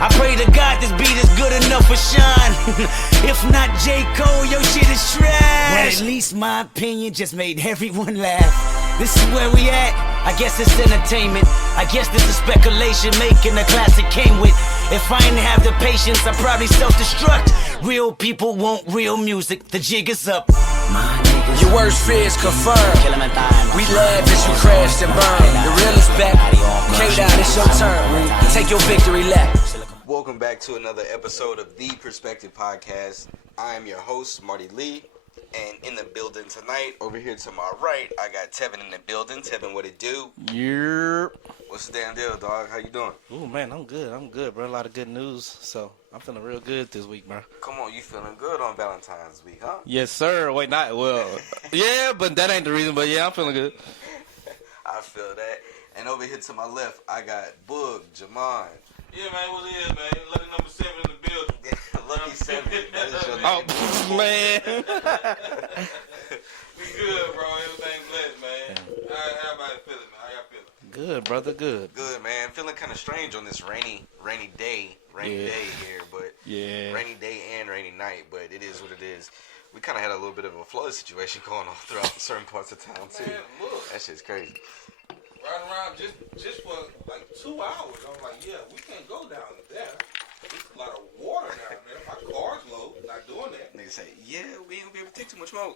I pray to God this beat is good enough for Sean. If not J. Cole, your shit is trash. But at least my opinion just made everyone laugh. This is where we at. I guess it's entertainment. I guess this is speculation making a classic came with. If I didn't have the patience, I'd probably self-destruct. Real people want real music. The jig is up. Your worst fears confirmed. We laugh as you crash and burn. The real is back. K-Dot, it's your turn. Take your victory lap. Welcome back to another episode of The Perspective Podcast. I am your host, Marty Lee. And in the building tonight, over here to my right, I got Tevin in the building. Tevin, what it do? Yep. What's the damn deal, dog? How you doing? Ooh, man, I'm good, bro. A lot of good news, so I'm feeling real good this week, bro. Come on, you feeling good on Valentine's week, huh? Yes, sir. Wait, not, well, yeah, but that ain't the reason, but yeah, I'm feeling good. I feel that. And over here to my left, I got Boog, Jamon. Yeah, man, what's it, man? Lucky number 7 in the building. Lucky 7. That is your name. Oh, man. We good, bro. Everything blessed, man. How about it feeling, man? How y'all feeling? Good, brother, good. Good, man. Feeling kind of strange on this rainy day here, but yeah, rainy day and rainy night, but it is what it is. We kind of had a little bit of a flood situation going on throughout certain parts of town too. Man, look. That shit's crazy. Riding around just for like 2 hours. I'm like, yeah, we can't go down there. There's a lot of water down there. My car's low. Not doing that. Niggas say, yeah, we ain't gonna be able to take too much more.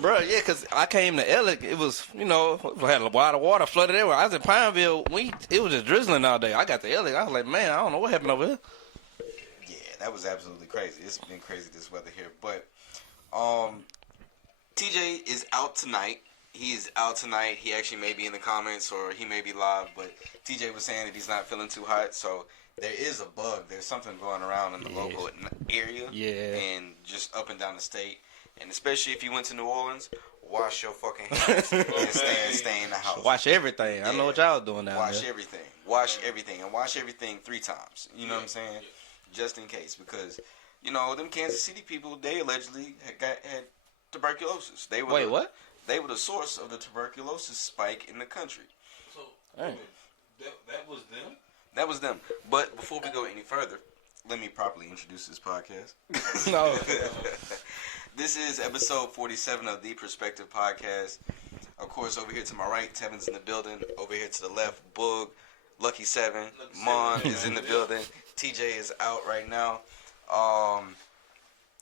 bro. Yeah, cause I came to Ellick. It was, we had a lot of water flooded everywhere. I was in Pineville. It was just drizzling all day. I got to Ellick. I was like, man, I don't know what happened over here. Yeah, that was absolutely crazy. It's been crazy this weather here, but TJ is out tonight. He is out tonight. He actually may be in the comments or he may be live, but TJ was saying that he's not feeling too hot, so there is a bug. There's something going around in the local area and just up and down the state. And especially if you went to New Orleans, wash your fucking hands and stay in the house. Wash everything. I know what y'all doing now. Wash everything. Wash everything. And wash everything 3 times. You know what I'm saying? Just in case. Because, them Kansas City people, they allegedly had tuberculosis. Wait, what? They were the source of the tuberculosis spike in the country. So, hey. that was them? That was them. But before we go any further, let me properly introduce this podcast. No. This is episode 47 of The Perspective Podcast. Of course, over here to my right, Tevin's in the building. Over here to the left, Boog, Lucky 7, Mon is in the building. TJ is out right now.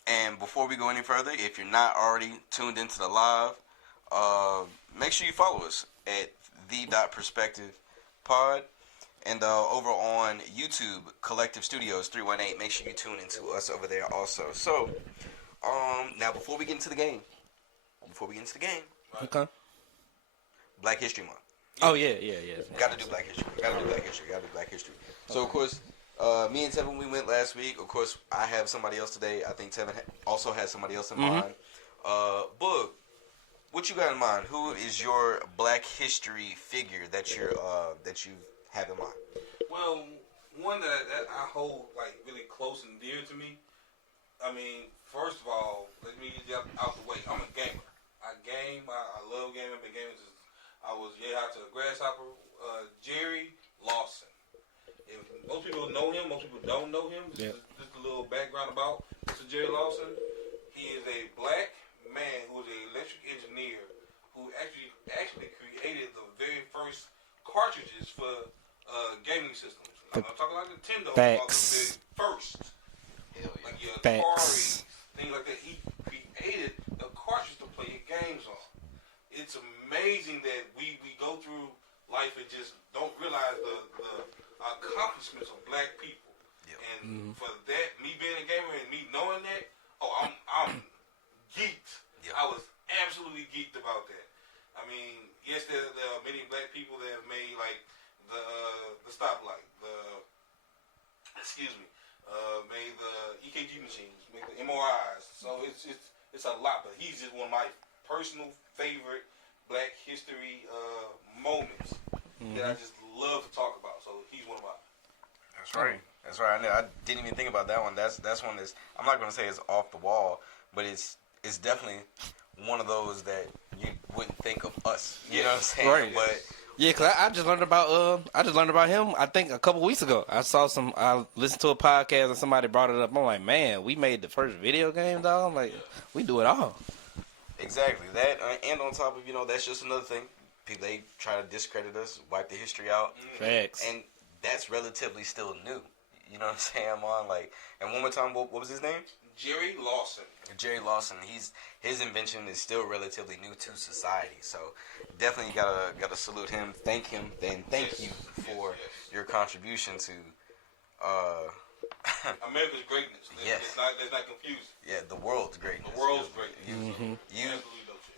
And before we go any further, if you're not already tuned into the live, make sure you follow us at the.perspectivepod. And over on YouTube, Collective Studios 318. Make sure you tune into us over there also. So, now before we get into the game, Okay. Black History Month. Oh, yeah. Got to do Black History. So, of course, me and Tevin, we went last week. Of course, I have somebody else today. I think Tevin also has somebody else in mind. Boog, what you got in mind? Who is your Black History figure that you have in mind? Well, one that I hold like really close and dear to me. I mean, first of all, let me get out the way. I'm a gamer. I game. I love gaming. I've been gaming since I was out to the grasshopper. Jerry Lawson. If most people know him. Most people don't know him. Just a little background about Mr. Jerry Lawson. He is a black man who is an electric engineer who actually created the very first cartridges for gaming systems. I'm talking like Nintendo. Facts. The first. Like your Facts. Atari, things like that. He created the cartridge to play your games on. It's amazing that we go through life and just don't realize the accomplishments of black people. Yep. And for that, me being a gamer and me knowing that, I'm geeked. Yep. I was absolutely geeked about that. I mean, yes, there are many black people that have made like the stoplight, made the EKG machines, made the MRIs. So it's a lot, but he's just one of my personal favorite Black History moments that I just love to talk about. So he's one of mine. That's right. I didn't even think about that one. That's one that's, I'm not going to say it's off the wall, but it's definitely one of those that you wouldn't think of us. You know what I'm saying? Right. But Yeah, cause I just learned about him. I think a couple weeks ago. I listened to a podcast and somebody brought it up. I'm like, man, we made the first video game, dog. I'm like, we do it all. Exactly that, and on top of that's just another thing. People they try to discredit us, wipe the history out. Facts. And that's relatively still new. You know what I'm saying, man? Like, and one more time, what was his name? Jerry Lawson. Jerry Lawson. His invention is still relatively new to society. So definitely gotta salute him, thank him, and thank you for your contribution to America's greatness. Yes. Let's not confuse it. Yeah, the world's greatness. The world's greatness.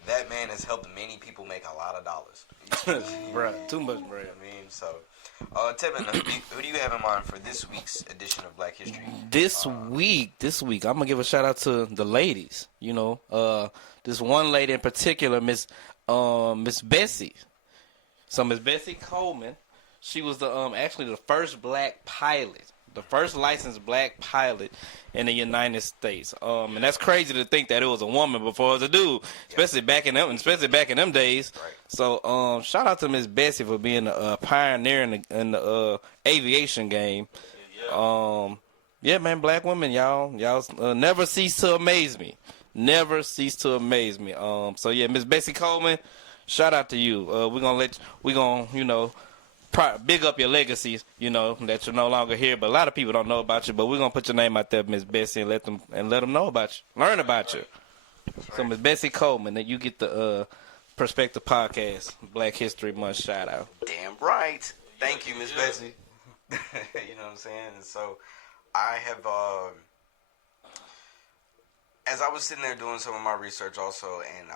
That man has helped many people make a lot of dollars. Bruh, too much bread. I mean, so Tevin, who do you have in mind for this week's edition of Black History? This week, I'm gonna give a shout out to the ladies. You know, this one lady in particular, Miss Bessie. So Miss Bessie Coleman, she was actually the first black pilot, the first licensed black pilot in the United States. And that's crazy to think that it was a woman before it was a dude, especially back in them days. Right. So shout out to Miss Bessie for being a pioneer in the aviation game. Yeah, man, black women, y'all never cease to amaze me. Never cease to amaze me. So yeah, Miss Bessie Coleman, shout out to you. We're gonna big up your legacies, that you're no longer here. But a lot of people don't know about you. But we're gonna put your name out there, Miss Bessie, and let them know about you, learn about you. So Miss Bessie Coleman, that you get the Perspective Podcast Black History Month shout out. Damn right. Thank you, Miss Bessie. You know what I'm saying? And so I have, as I was sitting there doing some of my research also, and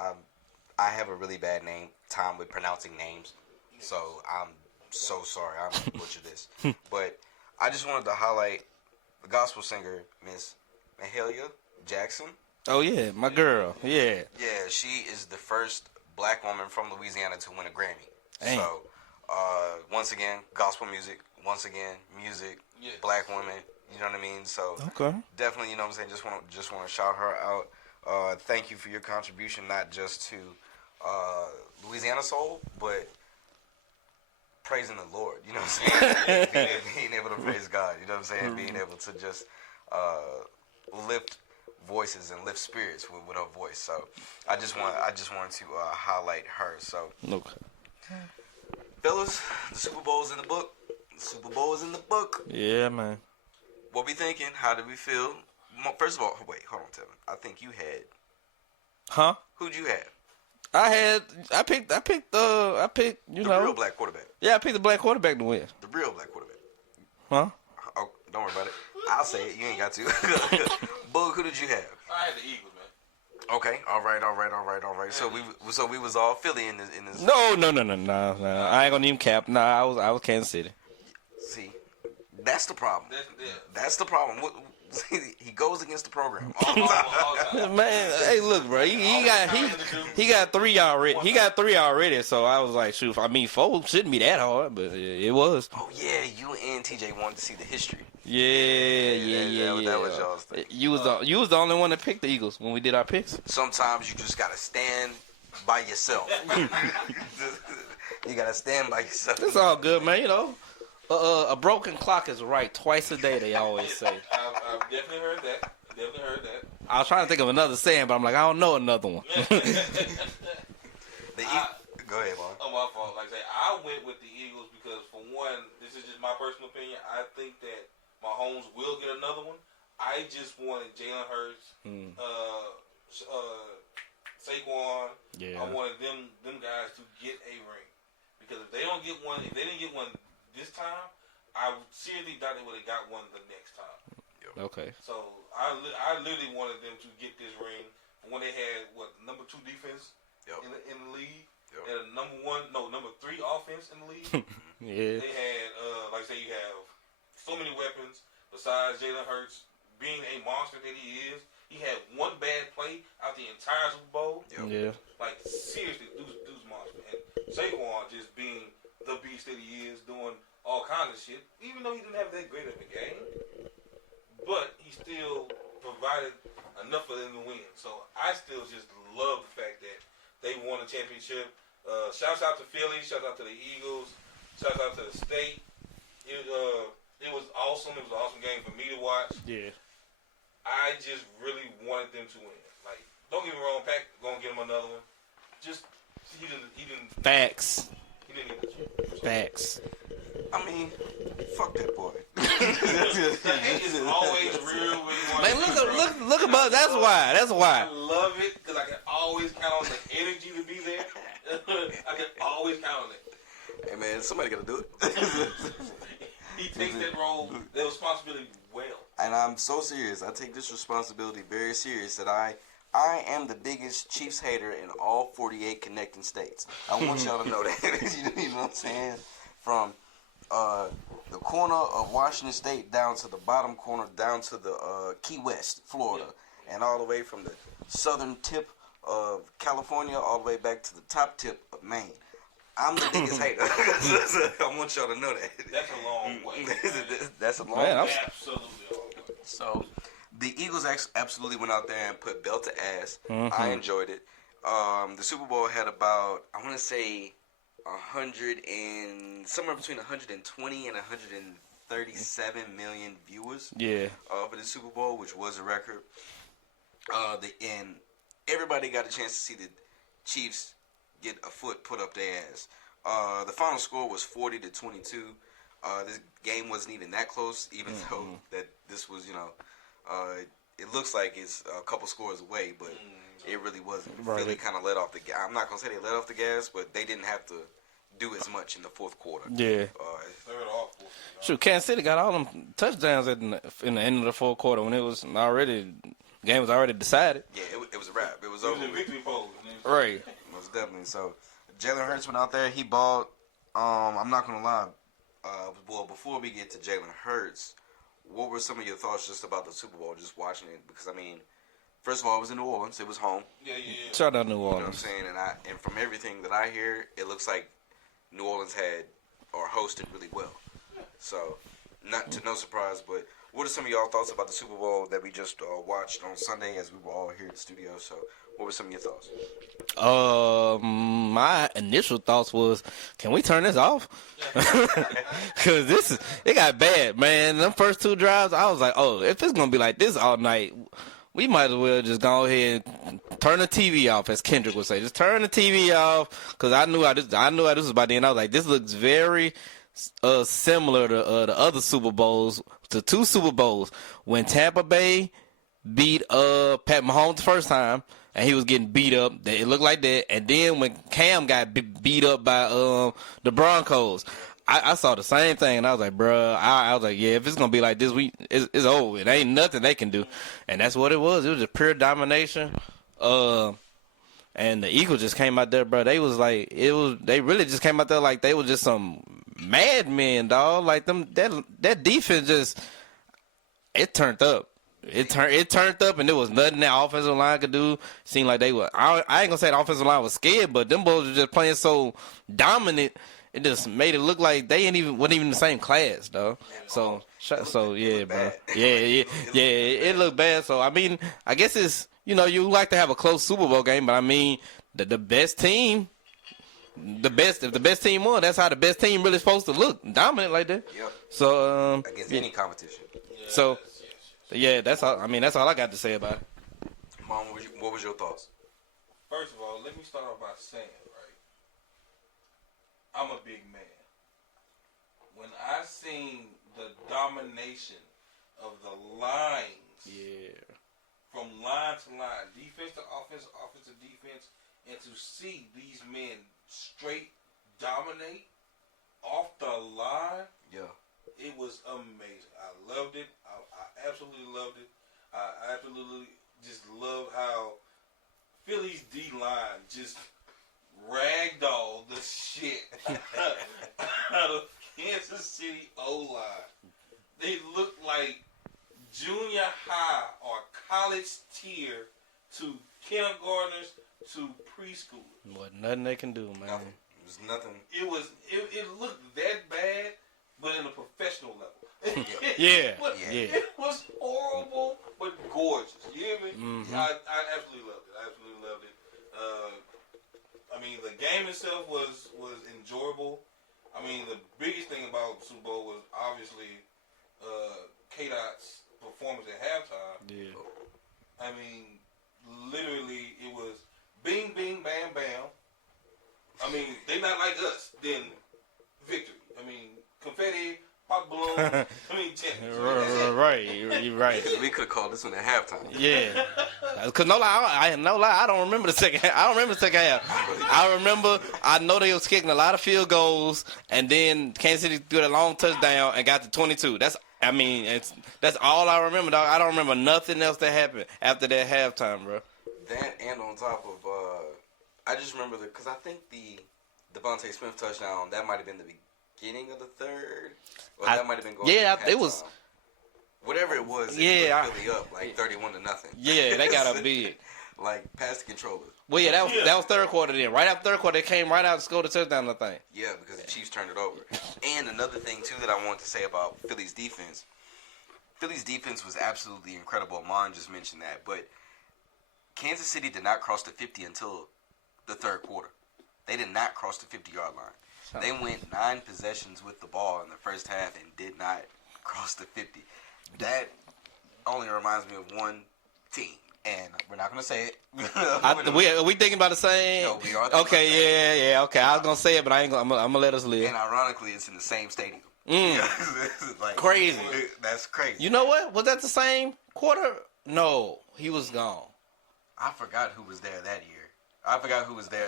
I have a really bad time with pronouncing names. So I'm so sorry. I'm going to butcher this. But I just wanted to highlight the gospel singer, Miss Mahalia Jackson. Oh, yeah, my girl. Yeah. Yeah, she is the first black woman from Louisiana to win a Grammy. Dang. So, once again, gospel music. Once again, music, black women. You know what I mean? So, okay. Definitely, you know what I'm saying? Just want to shout her out. Thank you for your contribution, not just to Louisiana soul, but praising the Lord. You know what I'm saying? being able to praise God. You know what I'm saying? Being able to just lift voices and lift spirits with her voice. So I just wanted to highlight her. So okay. Fellas, the Super Bowl is in the book. The Super Bowl is in the book. Yeah, man. What we thinking? How did we feel? First of all, wait, hold on, Tevin. I think you had. Huh? Who'd you have? I picked the real black quarterback. Yeah, I picked the black quarterback to win. The real black quarterback. Huh? Oh, don't worry about it. I'll say it. You ain't got to. Boog, who did you have? I had the Eagles, man. Okay. All right. So we was all Philly in this. No. I ain't gonna even cap. Nah, I was Kansas City. See, that's the problem. That's the problem. He goes against the program all the time. Man, hey, look, bro. He got 3 already. He got 3 already. So I was like, shoot. I mean, 4 shouldn't be that hard, but it was. Oh yeah, you and TJ wanted to see the history. Yeah. That was y'all's thing. You was the only one that picked the Eagles when we did our picks. Sometimes you just gotta stand by yourself. You gotta stand by yourself. It's all good, man. A broken clock is right twice a day. They always say. I've definitely heard that. I was trying to think of another saying, but I'm like, I don't know another one. Go ahead, Juan. Oh, my fault. Like I say, I went with the Eagles because, for one, this is just my personal opinion. I think that Mahomes will get another one. I just wanted Jalen Hurts, Saquon. Yeah. I wanted them guys to get a ring, because if they didn't get one this time, I seriously doubt they would have got one the next time. Okay. So I literally wanted them to get this ring when they had number 2 defense in the league, and number 3 offense in the league. Yeah. They had like I say, you have so many weapons besides Jalen Hurts being a monster that he is. He had one bad play out the entire Super Bowl. Yeah. Like seriously, dude's monster. And Saquon just being the beast that he is, doing all kinds of shit, even though he didn't have that great of a game, but he still provided enough for them to win. So I still just love the fact that they won a championship. Shouts out to Philly. Shouts out to the Eagles. Shouts out to the state. It was awesome. It was an awesome game for me to watch. Yeah. I just really wanted them to win. Like, don't get me wrong, Pac gonna get him another one. Just he didn't. Facts. He didn't get the chance. Facts. I mean, fuck that boy. The hate is always real when you want. Man, look above. That's why. That's I why. love it because I can always count on the energy to be there. I can always count on it. Hey man, somebody gotta do it. He takes that role, that responsibility well. And I'm so serious. I take this responsibility very serious. That I am the biggest Chiefs hater in all 48 connecting states. I want y'all to know that. You know what I'm saying? From the corner of Washington State down to the bottom corner, down to the Key West, Florida, and all the way from the southern tip of California all the way back to the top tip of Maine. I'm the biggest hater. I want y'all to know that. That's a long way. That's a long Man, way. Absolutely a long way. So, the Eagles absolutely went out there and put belt to ass. Mm-hmm. I enjoyed it. The Super Bowl had about, I want to say, 100 and somewhere between 120 and 137 million viewers. Yeah. For the Super Bowl, which was a record. And everybody got a chance to see the Chiefs get a foot put up their ass. The final score was 40-22. This game wasn't even that close, even though that this was, it looks like it's a couple scores away, but it really wasn't. Right. Philly kind of let off the gas. I'm not going to say they let off the gas, but they didn't have to do as much in the fourth quarter. Yeah. Third off. Shoot, Kansas City got all them touchdowns in the end of the fourth quarter when it was already game was already decided. Yeah, it was a wrap. It was It over. was a victory pose. Right. Most definitely. So, Jalen Hurts went out there. He balled. I'm not going to lie. Well, before we get to Jalen Hurts, what were some of your thoughts just about the Super Bowl, just watching it? Because, I mean, first of all, it was in New Orleans. It was home. Yeah. Shout out New You know what I'm Orleans. saying? And from everything that I hear, it looks like New Orleans had or hosted really well. So, not to no surprise, but what are some of y'all thoughts about the Super Bowl that we just watched on Sunday as we were all here at the studio? So, what were some of your thoughts? My initial thoughts was, can we turn this off? Because it got bad, man. Them first two drives, I was like, oh, if it's gonna be like this all night, we might as well just go ahead and turn the TV off, as Kendrick would say. Just turn the TV off, because I knew how this was about the end. I was like, this looks very similar to the other Super Bowls, to two Super Bowls when Tampa Bay beat Pat Mahomes the first time. And he was getting beat up. It looked like that. And then when Cam got beat up by the Broncos, I saw the same thing. And I was like, bruh, I was like, yeah, if it's going to be like this, it's over. It ain't nothing they can do. And that's what it was. It was just pure domination. And the Eagles just came out there, bro. They really just came out there like they was just some madmen, dog. Like that defense just, it turned up. It turned up, and there was nothing that offensive line could do. Seemed like they were. I ain't gonna say the offensive line was scared, but them boys were just playing so dominant. It just made it look like they wasn't even in the same class, though. So yeah, bro. Yeah. It looked bad. So I mean, I guess it's you like to have a close Super Bowl game, but I mean, the best team. If the best team won, that's how the best team really supposed to look, dominant like that. Yep. So Against any competition. So. Yeah, that's all. I mean, that's all I got to say about it. Mom, what was your thoughts? First of all, let me start off by saying, right, I'm a big man. When I seen the domination of the lines, from line to line, defense to offense, offense to defense, and to see these men straight dominate off the line, it was amazing. I loved it. I absolutely loved it. I absolutely just love how Philly's D-line just ragdolled the shit out of Kansas City O-line. They look like junior high or college tier to kindergartners to preschoolers. What nothing they can do, man. Nothing. It was nothing. It looked that bad, but in a professional level. Yeah. It was horrible, but gorgeous. You hear me? Mm-hmm. I absolutely loved it. I absolutely loved it. I I mean, the game itself was enjoyable. I mean, the biggest thing about the Super Bowl was obviously K-Dot's performance at halftime. Yeah. I mean, literally, it was bing, bing, bam, bam. I mean, they not like us. Then victory. I mean, confetti, pop balloon. I mean, champions. Right, you're right. We could have called this one at halftime. Yeah, cause no lie, I don't remember the second. I don't remember the second half. I know they was kicking a lot of field goals, and then Kansas City threw a long touchdown and got to 22. That's all I remember, dog. I don't remember nothing else that happened after that halftime, bro. That and on top of, I just remember because I think the Devontae Smith touchdown, that might have been the beginning of the third, or that might have been going. Yeah, to it was. Whatever it was, Yeah, put Philly up like 31-0. Yeah, they got a big. Like past the controller. Well, yeah, that was third quarter. Then right after third quarter, they came right out and scored a touchdown. I think. Yeah, because the Chiefs turned it over. And another thing too that I wanted to say about Philly's defense. Philly's defense was absolutely incredible. Amon just mentioned that, but Kansas City did not cross the 50 until the third quarter. They did not cross the 50-yard line. They went 9 possessions with the ball in the first half and did not cross the 50. That only reminds me of one team, and we're not going to say it. Are we thinking about the same? No, we are. Okay, yeah. Okay, I was going to say it, but I ain't gonna. I'm gonna let us live. And ironically, it's in the same stadium. Like, Crazy. That's crazy. You know what? Was that the same quarter? No, he was gone. I forgot who was there that year. I forgot who was there,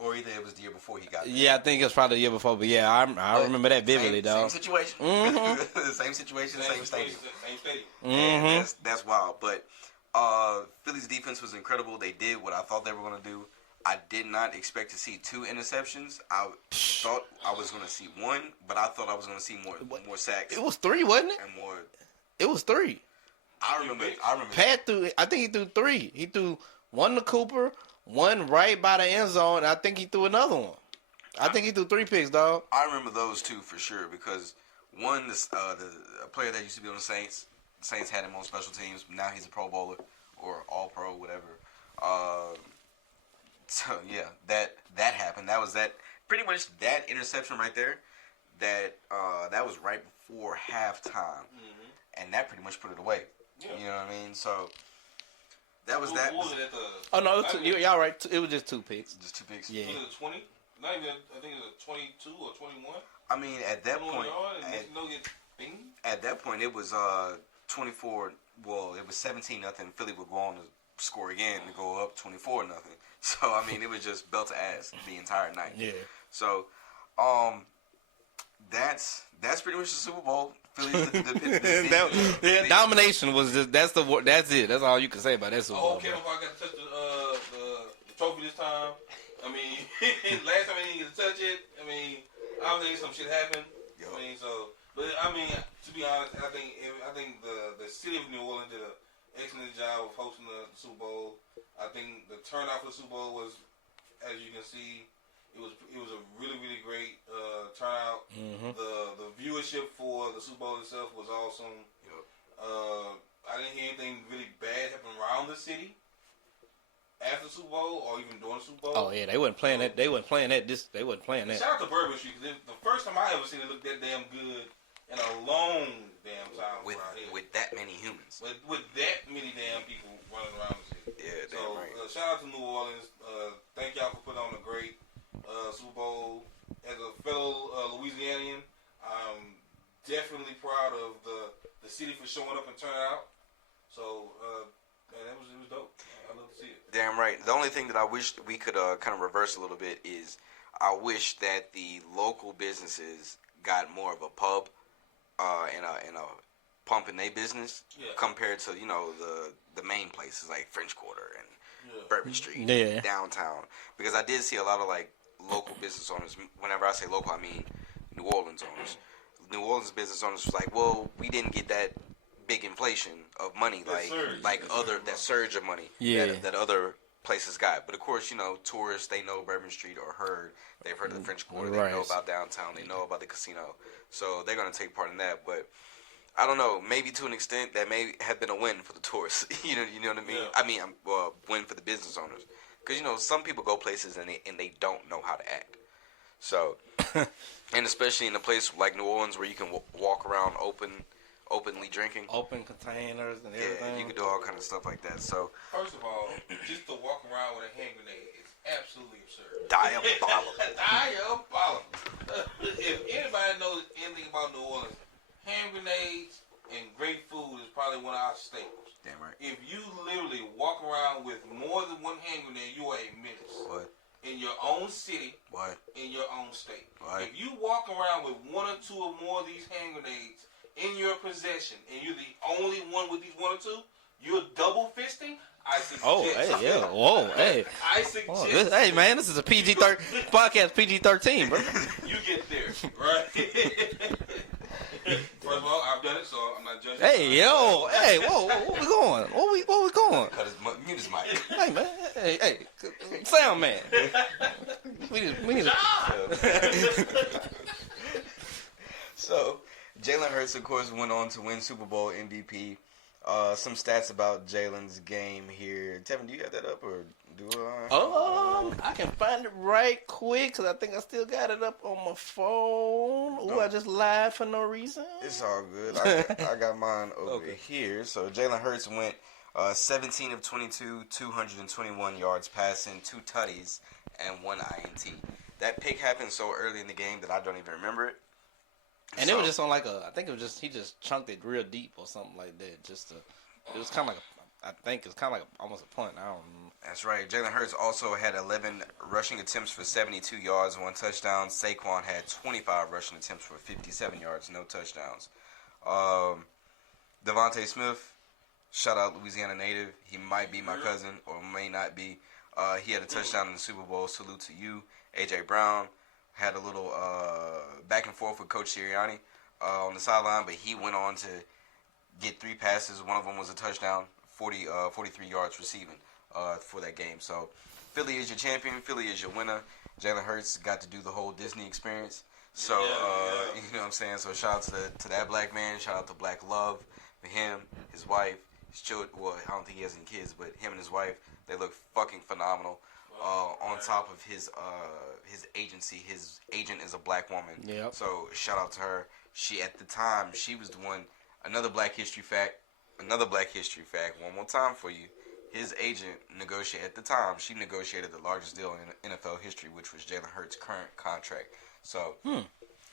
or either it was the year before he got there. Yeah, I think it was probably the year before, but yeah, I remember that vividly, dog. Same situation. Mm-hmm. Same situation, same stadium. Same stadium. Mm-hmm. That's wild. But Philly's defense was incredible. They did what I thought they were going to do. I did not expect to see 2 interceptions. I thought I was going to see 1, but I thought I was going to see more sacks. It was 3, wasn't it? And more. It was 3. I remember. Pat threw. I think he threw 3. He threw 1 to Cooper, 1 right by the end zone. And I think he threw another one. I think he threw 3 picks, dog. I remember those 2 for sure because one, a player that used to be on the Saints had him on special teams. Now he's a Pro Bowler or All Pro, whatever. So yeah, that happened. That was that. Pretty much that interception right there. That was right before halftime, and that pretty much put it away. Yeah. You know what I mean? So that was that. What was it at the? Oh no, y'all right. It was just 2 picks. Just 2 picks. Yeah. Was it a 20? Not even. I think it was a 22 or 21. I mean, at that point, at that point, it was 24. Well, it was 17-0. Philly would go on to score again to go up 24-0. So I mean, it was just belt to ass the entire night. Yeah. So, that's pretty much the Super Bowl. Philly's domination was just that's it. That's all you can say about that Super Bowl. Okay, before I got to touch the trophy this time. I mean, last time I didn't get to touch it. I mean, obviously some shit happened. Yo. I mean, but I mean, to be honest, I think the city of New Orleans did an excellent job of hosting the Super Bowl. I think the turnout for the Super Bowl was, as you can see, it was a really, really great turnout. Mm-hmm. The viewership for the Super Bowl itself was awesome. Yep. I didn't hear anything really bad happen around the city after the Super Bowl or even during the Super Bowl. Oh yeah, they wasn't playing that. They wasn't playing that. They wasn't playing that. Shout out to Bourbon Street because the first time I ever seen it look that damn good in a long damn time with that many humans. With that many damn people running around the city. Yeah, damn right. Shout out to New Orleans. Thank y'all for putting on a great Super Bowl. As a fellow Louisianian, I'm definitely proud of the city for showing up and turning out. So, man, it was dope. I love to see it. Damn right. The only thing that I wish we could kind of reverse a little bit is I wish that the local businesses got more of a pub and a pump in their business compared to the main places like French Quarter and Bourbon Street, downtown. Because I did see a lot of like local business owners. Whenever I say local, I mean New Orleans owners. New Orleans business owners was like, well, we didn't get that big inflation of money that surge of money that other places got. But of course, tourists, they know Bourbon Street or they've heard of the French Quarter, they know about downtown, they know about the casino, so they're gonna take part in that. But I don't know, maybe to an extent that may have been a win for the tourists. you know what I mean? Yeah. I mean, win for the business owners because some people go places and they don't know how to act. So, and especially in a place like New Orleans where you can walk around openly drinking. Open containers and everything. Yeah, you can do all kind of stuff like that. So, first of all, just to walk around with a hand grenade is absolutely absurd. diabolical. Diabolical. If anybody knows anything about New Orleans, hand grenades and great food is probably one of our staples. Damn right. If you literally walk around with more than one hand grenade, you are a menace. What? In your own city, What? in your own state. What? If you walk around with one or two or more of these hand grenades in your possession, and you're the only one with these one or two, you're double fisting. I suggest. Oh, hey, yeah. Whoa, hey. I suggest. Oh, hey, man, this is a PG-13 podcast, PG-13, bro. You get there, right? First of all, I've done it, so I'm not judging. Hey, yo, hey, whoa, where we going? Where we going? Cut his mute his mic. Hey, man, hey, sound man. We need to. So, Jalen Hurts, of course, went on to win Super Bowl MVP. Some stats about Jalen's game here. Tevin, do you have that up or do I can find it right quick because I think I still got it up on my phone. Ooh, I just lied for no reason. It's all good. I got mine over here. So Jalen Hurts went 17 of 22, 221 yards passing, 2 tutties, and 1 INT. That pick happened so early in the game that I don't even remember it. And it was just on I think it was just, he just chunked it real deep or something like that. It was kind of like I think it's kind of like almost a punt. I don't know. That's right. Jalen Hurts also had 11 rushing attempts for 72 yards, 1 touchdown. Saquon had 25 rushing attempts for 57 yards, no touchdowns. Devontae Smith, shout out Louisiana native. He might be my cousin or may not be. He had a touchdown in the Super Bowl. Salute to you. A.J. Brown had a little back and forth with Coach Sirianni on the sideline, but he went on to get 3 passes. One of them was a touchdown, 43 yards receiving for that game. So Philly is your champion. Philly is your winner. Jalen Hurts got to do the whole Disney experience. So, you know what I'm saying? So shout out to that black man. Shout out to Black Love for him, his wife, his children. Well, I don't think he has any kids, but him and his wife, they look fucking phenomenal. On top of his agency, his agent is a black woman. Yep. So shout out to her. She at the time, she was the one. Another Black History fact. One more time for you. His agent negotiated at the time. She negotiated the largest deal in NFL history, which was Jalen Hurts' current contract. So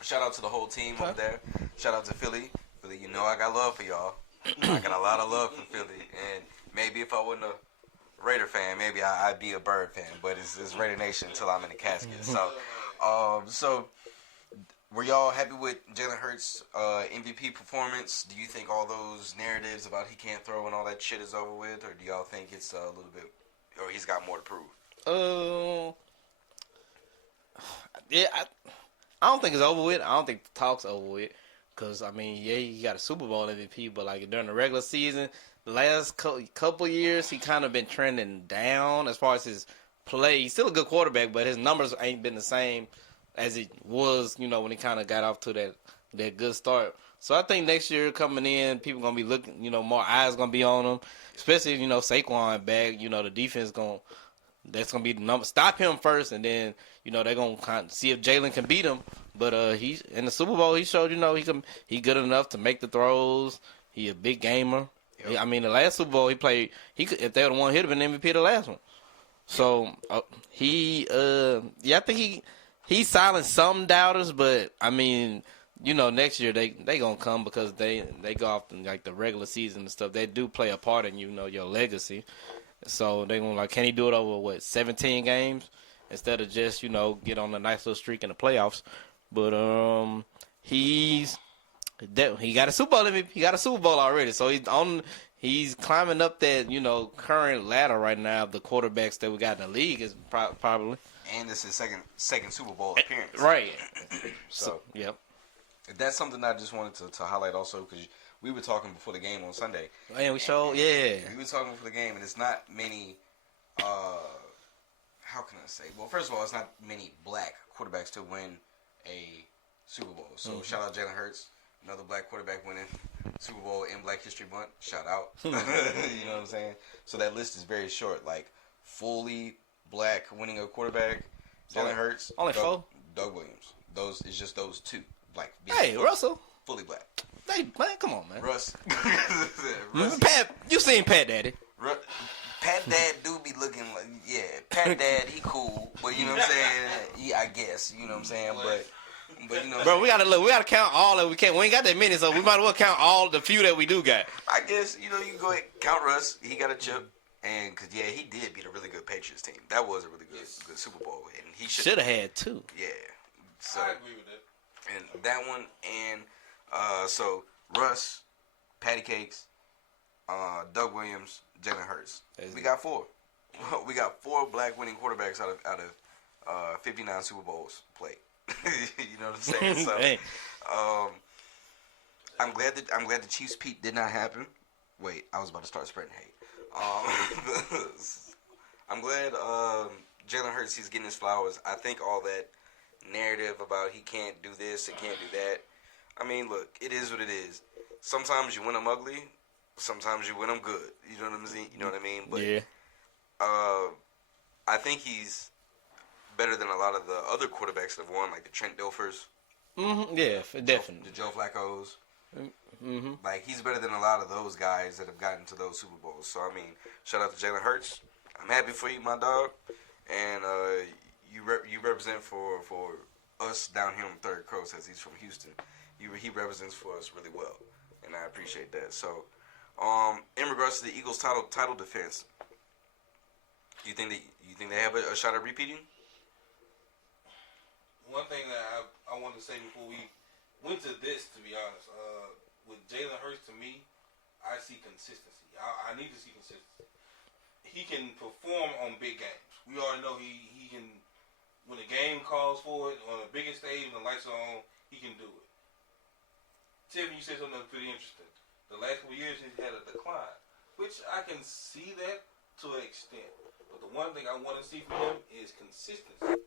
shout out to the whole team over there. Shout out to Philly. Philly, you know I got love for y'all. I got a lot of love for Philly, and maybe if I wasn't a Raider fan, maybe I'd be a Bird fan, but it's Raider Nation until I'm in the casket. So, so were y'all happy with Jalen Hurts' MVP performance? Do you think all those narratives about he can't throw and all that shit is over with, or do y'all think it's a little bit, or he's got more to prove? Yeah, I don't think it's over with. I don't think the talk's over with. Because, I mean, yeah, he got a Super Bowl MVP, but, like, during the regular season, the last couple years, he kind of been trending down as far as his play. He's still a good quarterback, but his numbers ain't been the same as it was, you know, when he kind of got off to that good start. So I think next year coming in, people going to be looking, you know, more eyes going to be on him, especially if, you know, Saquon back, you know, the defense that's going to be the number. Stop him first, and then, you know, they're going to kind of see if Jalen can beat him. But he's in the Super Bowl, he showed, you know, he good enough to make the throws. He a big gamer. Yep. I mean, the last Super Bowl he played, if they would have won, he'd have been MVP the last one. So I think he silenced some doubters, but I mean, you know, next year they gonna come because they go off in, like, the regular season and stuff. They do play a part in, you know, your legacy. So they gonna, like, can he do it over 17 games instead of just, you know, get on a nice little streak in the playoffs? But he got a Super Bowl MVP. He got a Super Bowl already, so he's climbing up that, you know, current ladder right now of the quarterbacks that we got in the league is probably. And this is second Super Bowl appearance. Right. So yep. That's something that I just wanted to highlight also, because we were talking before the game on Sunday. And we showed, yeah. We were talking before the game, and it's not many. How can I say? Well, first of all, it's not many black quarterbacks to win a Super Bowl. So shout out Jalen Hurts, another black quarterback winning Super Bowl in Black History Month. Shout out. You know what I'm saying? So that list is very short. Like, fully black winning a quarterback. Jalen Hurts. Only 4? Doug Williams. It's just those 2. Like, Hey, Russell. fully black. Hey, man, come on, man. Russ. Pat, you seen Pat Daddy? Pat Dad do be looking like, yeah, Pat Dad, he cool, but you know what I'm saying? Yeah, I guess, you know what I'm saying? But you know, Bro, we gotta count all that we can. We ain't got that many, so we might as well count all the few that we do got. I guess, you know, you can go ahead count Russ. He got a chip, and cause yeah, he did beat a really good Patriots team. That was a really good Super Bowl, and he should have had 2. Yeah, so I agree with that. and that one, and so Russ, Patty Cakes, Doug Williams, Jalen Hurts. We got 4. We got 4 black winning quarterbacks out of 59 Super Bowls played. You know what I'm saying? So, Hey. I'm glad the Chiefs Pete did not happen. Wait, I was about to start spreading hate. I'm glad Jalen Hurts he's getting his flowers. I think all that narrative about he can't do this and can't do that. I mean, look, it is what it is. Sometimes you win them ugly. Sometimes you win them good. You know what I mean? You know what I mean? But Yeah. I think he's better than a lot of the other quarterbacks that have won, like the Trent Dilfers. Mm-hmm. Yeah, definitely. The Joe Flacco's. Mm-hmm. Like, he's better than a lot of those guys that have gotten to those Super Bowls. So, I mean, shout out to Jalen Hurts. I'm happy for you, my dog. And you represent for us down here on the Third Coast, as he's from Houston. He represents for us really well, and I appreciate that. So, in regards to the Eagles' title defense, you think they have a shot at repeating? One thing that I wanted to say before we went to this, to be honest, with Jalen Hurts, to me, I see consistency. I need to see consistency. He can perform on big games. We already know he can, when the game calls for it, on the biggest stage, when the lights are on, he can do it. Tiffany, you said something that's pretty interesting. The last couple of years, he's had a decline, which I can see that to an extent. But the one thing I want to see from him is consistency.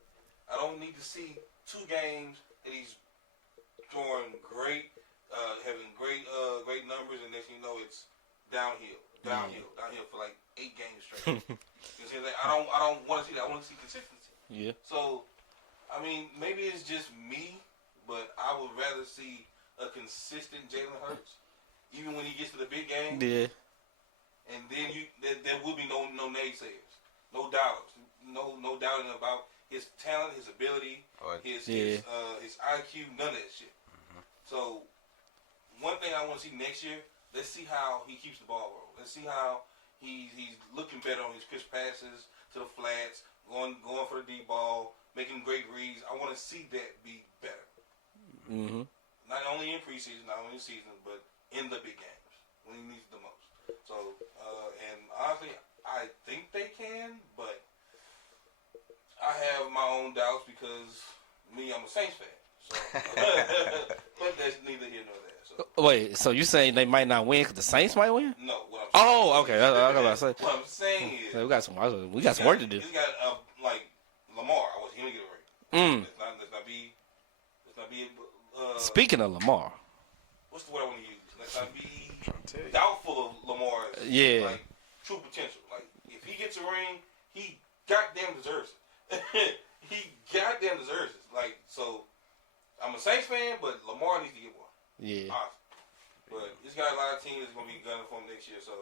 I don't need to see 2 games that he's throwing great, having great numbers, and next thing you know, it's downhill for like 8 games straight. You see, like, I don't want to see that. I want to see consistency. Yeah. So, I mean, maybe it's just me, but I would rather see a consistent Jalen Hurts, even when he gets to the big game. Yeah. And then there will be no naysayers, no doubts, no doubting about his talent, his ability, his IQ, none of that shit. Mm-hmm. So, one thing I want to see next year, let's see how he keeps the ball rolling. Let's see how he's looking better on his crisp passes to the flats, going for the deep ball, making great reads. I want to see that be better. Mm-hmm. Not only in preseason, not only in season, but in the big games when he needs it the most. So, and honestly, I think they can, but I have my own doubts because I'm a Saints fan. So, but that's neither here nor there. So. Wait, so you saying they might not win because the Saints might win? No, what I'm saying. Oh, okay. I was about to say. What I'm saying is We got some work to do. He's got like Lamar. He didn't get a ring. Let's not be. Speaking of Lamar, what's the word I want to use? Let's not be doubtful of Lamar's like true potential. Like if he gets a ring, he goddamn deserves it. He goddamn deserves it. Like so, I'm a Saints fan, but Lamar needs to get one. Yeah. Honestly. But he's got a lot of teams that's gonna be gunning for him next year, so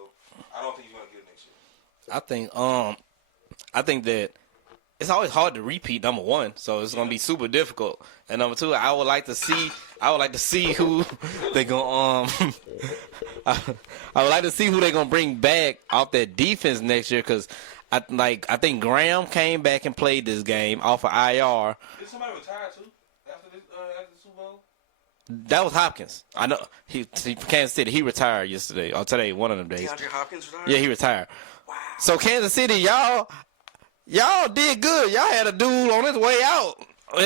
I don't think he's gonna get it next year. I think that it's always hard to repeat, number one, so it's gonna be super difficult. And number two, I would like to see who they gonna I would like to see who they gonna bring back off that defense next year, because I think Graham came back and played this game off of IR. Did somebody retire too after the Super Bowl? That was Hopkins. I know he Kansas City. He retired yesterday or today, one of them days. DeAndre Hopkins retired? Yeah, he retired. Wow. So Kansas City, y'all did good. Y'all had a dude on his way out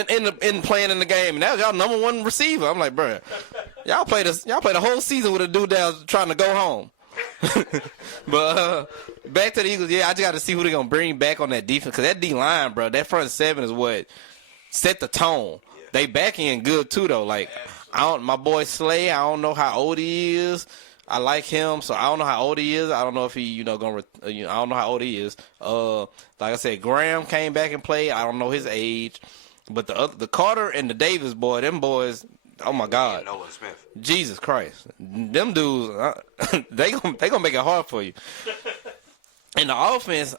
in playing in the game, and that was y'all number one receiver. I'm like, bruh, y'all played a whole season with a dude that was trying to go home. But back to the Eagles. Yeah, I just got to see who they're gonna bring back on that defense, because that D line, bro, that front seven is what set the tone. Yeah. They back in good too though. Like my boy Slay, I don't know how old he is. I like him, so I don't know how old he is. I don't know if he, gonna. I don't know how old he is. Like I said, Graham came back and played. I don't know his age, but the Carter and the Davis boy, them boys. Oh my God, Nolan Smith. Jesus Christ, them dudes, they gonna make it hard for you. In the offense,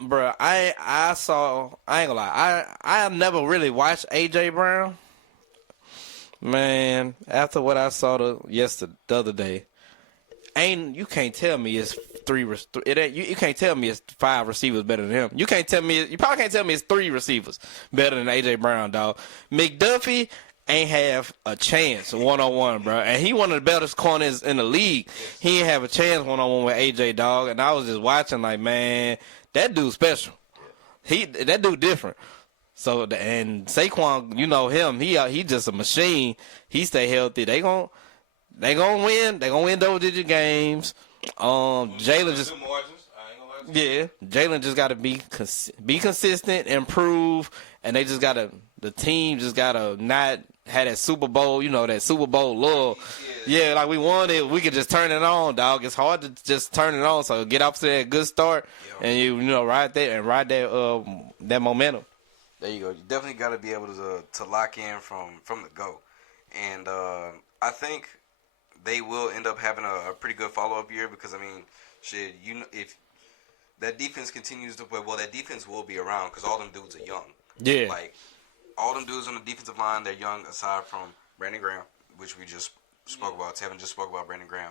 bro, I ain't gonna lie, I never really watched AJ Brown. Man, after what I saw the other day, you can't tell me it's you can't tell me it's 5 receivers better than him. You probably can't tell me it's 3 receivers better than AJ Brown, dog. McDuffie ain't have a chance one-on-one, bro. And he one of the best corners in the league. He ain't have a chance one-on-one with AJ, dog. And I was just watching like, man, that dude's special. That dude different. So, and Saquon, you know him. He just a machine. He stay healthy. They gonna win. They gonna win double-digit games. Jalen just... Yeah, Jalen just got to be consistent, improve, and they just got to – the team just got to not have that Super Bowl, that Super Bowl love. Yeah, like we won it. We could just turn it on, dog. It's hard to just turn it on, so get off to that good start and, ride that momentum. There you go. You definitely got to be able to lock in from the go. And I think they will end up having a pretty good follow-up year because, I mean, shit, if – that defense continues to play. Well, that defense will be around because all them dudes are young. Yeah. Like, all them dudes on the defensive line, they're young aside from Brandon Graham, which we just spoke about. Tevin just spoke about Brandon Graham.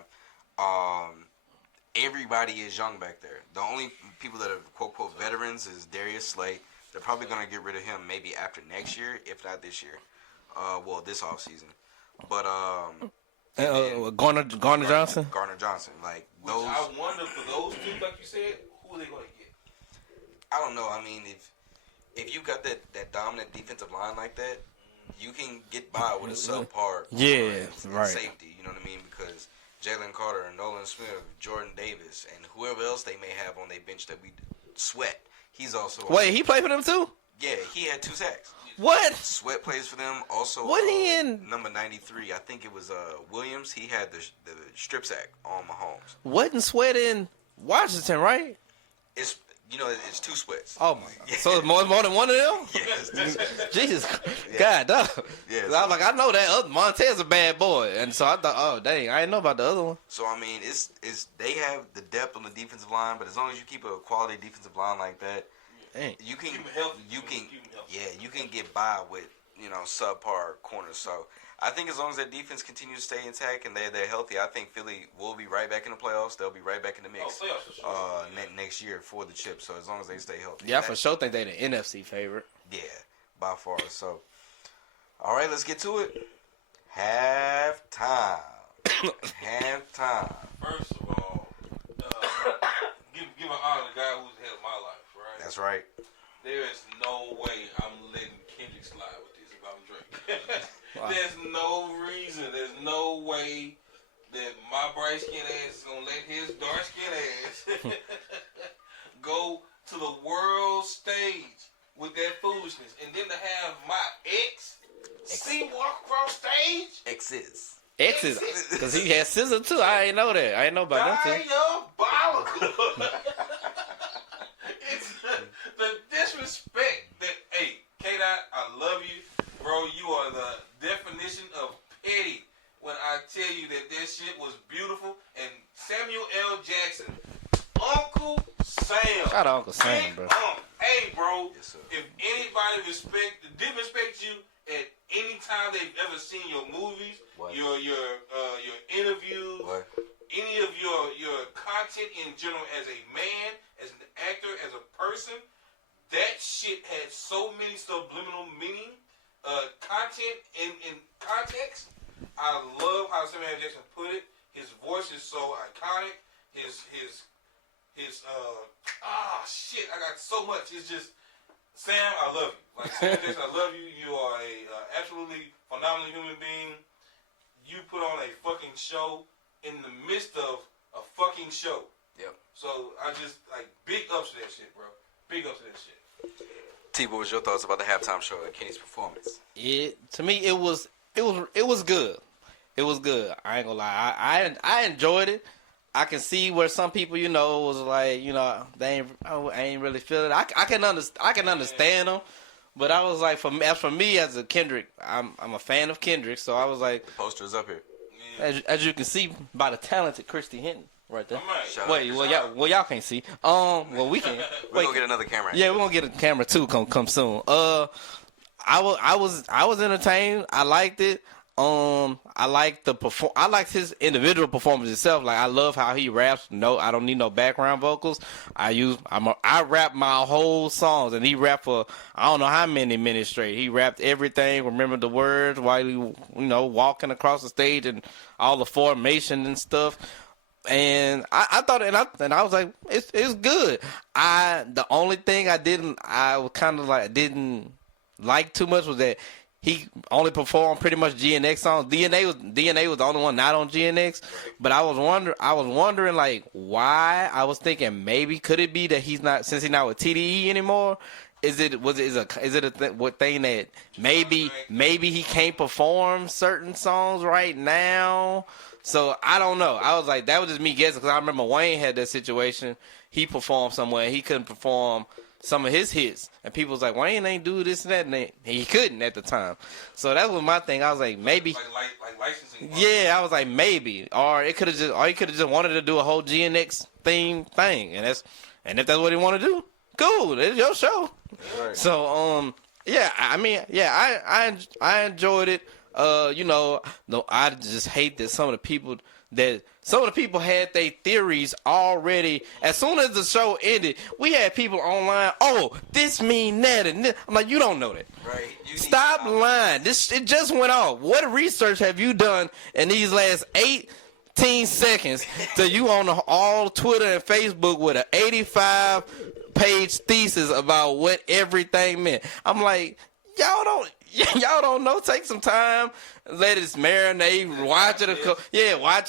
Everybody is young back there. The only people that are, quote, veterans is Darius Slay. They're probably going to get rid of him maybe after next year, if not this year. This offseason. But, Garner Johnson? Garner Johnson. Like, Which those. I wonder for those two, like you said, who are they going to get? I don't know. I mean, if you got that dominant defensive line like that, you can get by with a subpar right. safety. You know what I mean? Because Jalen Carter, Nolan Smith, Jordan Davis, and whoever else they may have on their bench that we Sweat. He's also. Wait, he played for them too? Yeah, he had 2 sacks. What? Sweat plays for them. Also, what he in? Number 93, I think it was Williams. He had the strip sack on Mahomes. Wasn't Sweat in Washington, right? It's 2 Sweats. Oh my God! Yeah. So it's more than one of them? Yes. Jesus, Yeah. God, dog. Yeah, I was like, I know that other Montez a bad boy, and so I thought, oh dang, I didn't know about the other one. So I mean, it's they have the depth on the defensive line, but as long as you keep a quality defensive line like that, you can Keep 'em healthy. you can get by with subpar corners. So I think as long as that defense continues to stay intact and they're healthy, I think Philly will be right back in the playoffs. They'll be right back in the mix. Oh, playoffs for sure. Next year for the chip. So as long as they stay healthy. Yeah, for sure think they the NFC favorite. Yeah, by far. So, all right, let's get to it. Halftime. Halftime. First of all, give an honor to the guy who's held my life, right? That's right. There is no way I'm letting Kendrick slide with this if I'm Drake. There's no reason. There's no way that my bright skin ass is gonna let his dark skin ass go to the world stage with that foolishness, and then to have my ex see walk across stage. X's. X's, because he had scissors too. I ain't know that. I ain't know about them too. Diabolical. It's the disrespect that, hey, K-Dot, I love you. Bro, you are the definition of petty when I tell you that shit was beautiful. And Samuel L. Jackson, Uncle Sam. Shout out Uncle Sam, Big bro. Hey, bro, Yes, sir. if anybody didn't respect you at any time they've ever seen your movies, What? your interviews, What? any of your content in general as a man, as an actor, as a person, that shit had so many subliminal meaning, content in context. I love how Samuel L. Jackson put it. His voice is so iconic. His shit, I got so much. It's just, Sam, I love you. Like, Samuel Jackson, I love you. You are a absolutely phenomenal human being. You put on a fucking show in the midst of a fucking show. Yep. So I just, like, big ups to that shit, bro. Big ups to that shit. T, what was your thoughts about the halftime show and Kenny's performance? To me, it was good. It was good. I ain't gonna lie. I enjoyed it. I can see where some people, was like, I ain't really feeling it. I can understand them, but I was like, for me as a Kendrick, I'm a fan of Kendrick, so I was like, The poster is up here. as you can see by the talented Christy Hinton right there. Shout Wait, out. y'all can't see. Well, we can. We're gonna get another camera. Yeah, we're gonna get a camera too. Come soon. I was entertained. I liked it. I liked I liked his individual performance itself. Like, I love how he raps. No, I don't need no background vocals. I rap my whole songs, and he rapped for I don't know how many minutes straight. He rapped everything. Remember the words while he walking across the stage and all the formation and stuff. And I thought, and I was like, it's good. The only thing didn't like too much was that he only performed pretty much GNX songs. DNA was the only one not on GNX. But I was wondering like why. I was thinking maybe could it be that he's not, since he's not with TDE anymore. Is it a thing that maybe he can't perform certain songs right now? So I don't know. I was like, that was just me guessing, because I remember Wayne had that situation. He performed somewhere and he couldn't perform some of his hits, and people was like, Wayne ain't do this and that, and he couldn't at the time. So that was my thing. I was like, maybe, like licensing. yeah. I was like, maybe, or he could have just wanted to do a whole GNX theme thing, and if that's what he want to do, cool. It's your show. Right. So yeah. I mean, yeah. I enjoyed it. I just hate that some of the people had their theories already. As soon as the show ended, we had people online, oh, this mean that, and this. I'm like, you don't know that. Right. Stop lying. It just went off. What research have you done in these last 18 seconds till you on all Twitter and Facebook with an 85-page thesis about what everything meant? I'm like, y'all don't know. Take some time, let it marinate. Watch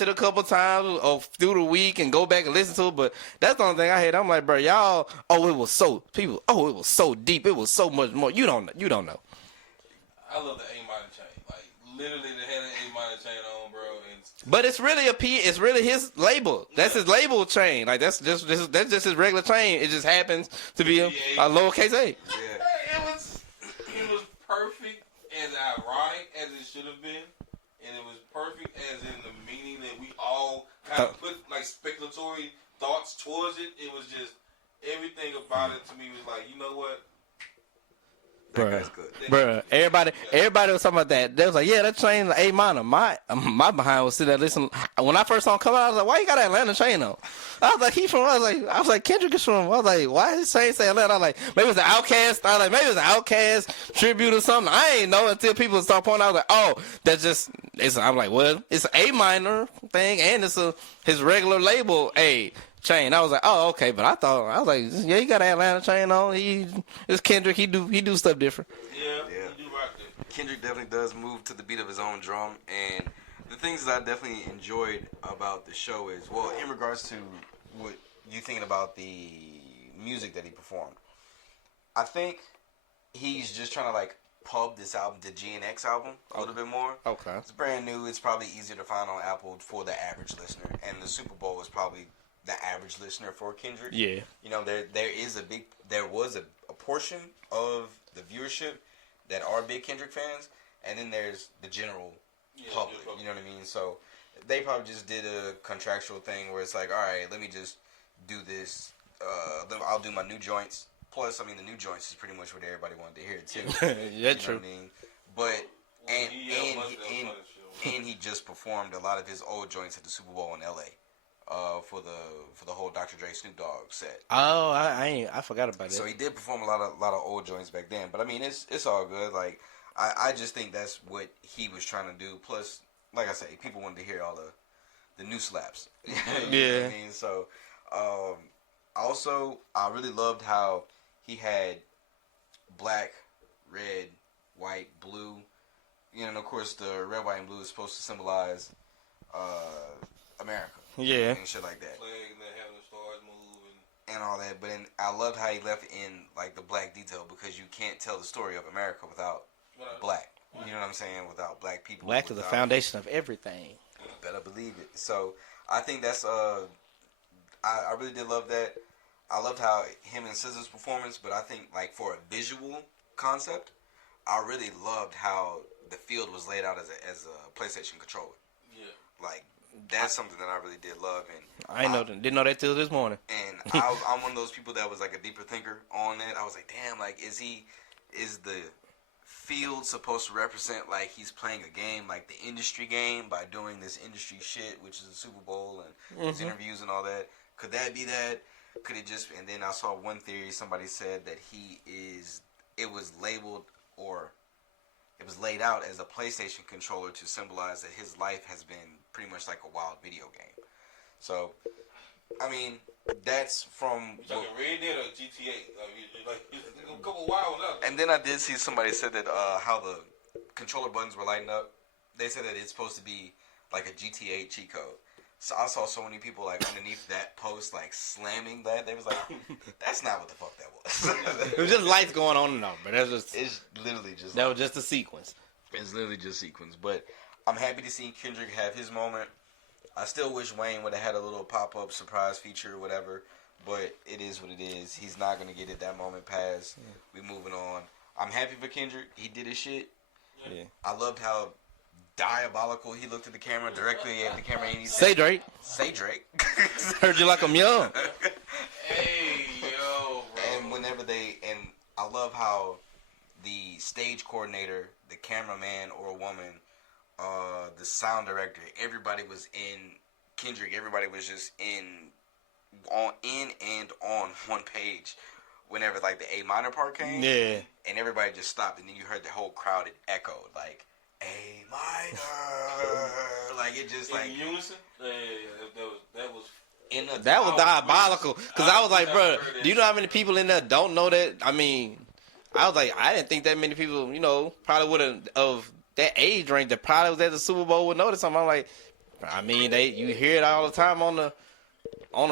it a couple times or through the week, and go back and listen to it. But that's the only thing I had. I'm like, bro, y'all. It was so deep. It was so much more. You don't know. I love the A minor chain. Like, literally, they had an A minor chain on, bro. But it's really it's really his label. That's his label chain. Like, that's just his regular chain. It just happens to be a lowercase a. Yeah. It was perfect, as ironic as it should have been, and it was perfect as in the meaning that we all kind of put like speculatory thoughts towards it. It was just everything about it to me was like, you know what? Bruh, everybody was talking about that. They was like, yeah, that chain is A minor. My behind was sitting there listening. When I first saw him come out, I was like, why you got that Atlanta chain on? I was like, Kendrick is from. I was like, why his chain say Atlanta? I was like, maybe it's an Outkast. I was like, maybe it's an Outkast tribute or something. I ain't know until people start pointing out. I was like, oh, that's just. I'm like, well, it's an A minor thing, and it's his regular label A chain. I was like, oh, okay, but I was like, yeah, he got an Atlanta chain on. It's Kendrick. He do stuff different. Yeah. He do rock it. Kendrick definitely does move to the beat of his own drum, and the things that I definitely enjoyed about the show is, well, in regards to what you thinking about the music that he performed, I think he's just trying to like pub this album, the GNX album, a little bit more. Okay. It's brand new. It's probably easier to find on Apple for the average listener, and the Super Bowl is probably the average listener for Kendrick. Yeah. There was a portion of the viewership that are big Kendrick fans, and then there's the general public. You know what I mean? So they probably just did a contractual thing where it's like, all right, let me just do this. I'll do my new joints. Plus, I mean, the new joints is pretty much what everybody wanted to hear too. Yeah, true. What I mean? But and he just performed a lot of his old joints at the Super Bowl in LA. For the whole Dr. Dre Snoop Dogg set. Oh, I forgot about it. So he did perform a lot of old joints back then. But I mean, it's all good. Like I just think that's what he was trying to do. Plus, like I say, people wanted to hear all the new slaps. You know what I mean? So also I really loved how he had black, red, white, blue. You know, and of course the red, white, and blue is supposed to symbolize America. Yeah. And shit like that. Flag and then having the stars move and all that. But I loved how he left in like the black detail, because you can't tell the story of America without black. You know what I'm saying? Without black people. Black is the foundation of everything. Better believe it. So I think that's I really did love that. I loved how him and SZA's performance, but I think like for a visual concept, I really loved how the field was laid out as a PlayStation controller. Yeah. Like that's something that I really did love, and Didn't know that till this morning. And I'm one of those people that was like a deeper thinker on that. I was like, damn, like is the field supposed to represent like he's playing a game, like the industry game, by doing this industry shit, which is the Super Bowl and his interviews and all that? Could that be that? Could it just? And then I saw one theory. Somebody said that it was labeled or it was laid out as a PlayStation controller to symbolize that his life has been pretty much like a wild video game. So, I mean, that's from. You talking Red Dead or GTA? Like a couple wild ones out. And then I did see somebody said that how the controller buttons were lighting up. They said that it's supposed to be like a GTA cheat code. So I saw so many people like underneath that post like slamming that. They was like, "That's not what the fuck that was." It was just lights going on and off, but that's just It's literally just that was just a sequence. It's literally just sequence. But I'm happy to see Kendrick have his moment. I still wish Wayne would have had a little pop-up surprise feature or whatever. But it is what it is. He's not gonna get it. That moment passed. We moving on. I'm happy for Kendrick. He did his shit. Yeah. I loved how diabolical he looked at the camera, directly at the camera, and he said, Say Drake. "Say Drake." Heard you like I'm young. Hey, yo, bro. And whenever I love how the stage coordinator, the cameraman or woman, the sound director, everybody was in Kendrick. Everybody was just in and on one page. Whenever like the A minor part came, Yeah. and everybody just stopped, and then you heard the whole crowd. It echoed like A minor, like it just like in unison. Yeah. That was. in a That was diabolical. Because I was like, bro, do you know how many people in there don't know that? I mean, I was like, I didn't think that many people, probably would have, of that age range that probably was at the Super Bowl would notice something. I'm like, I mean, you hear it all the time on the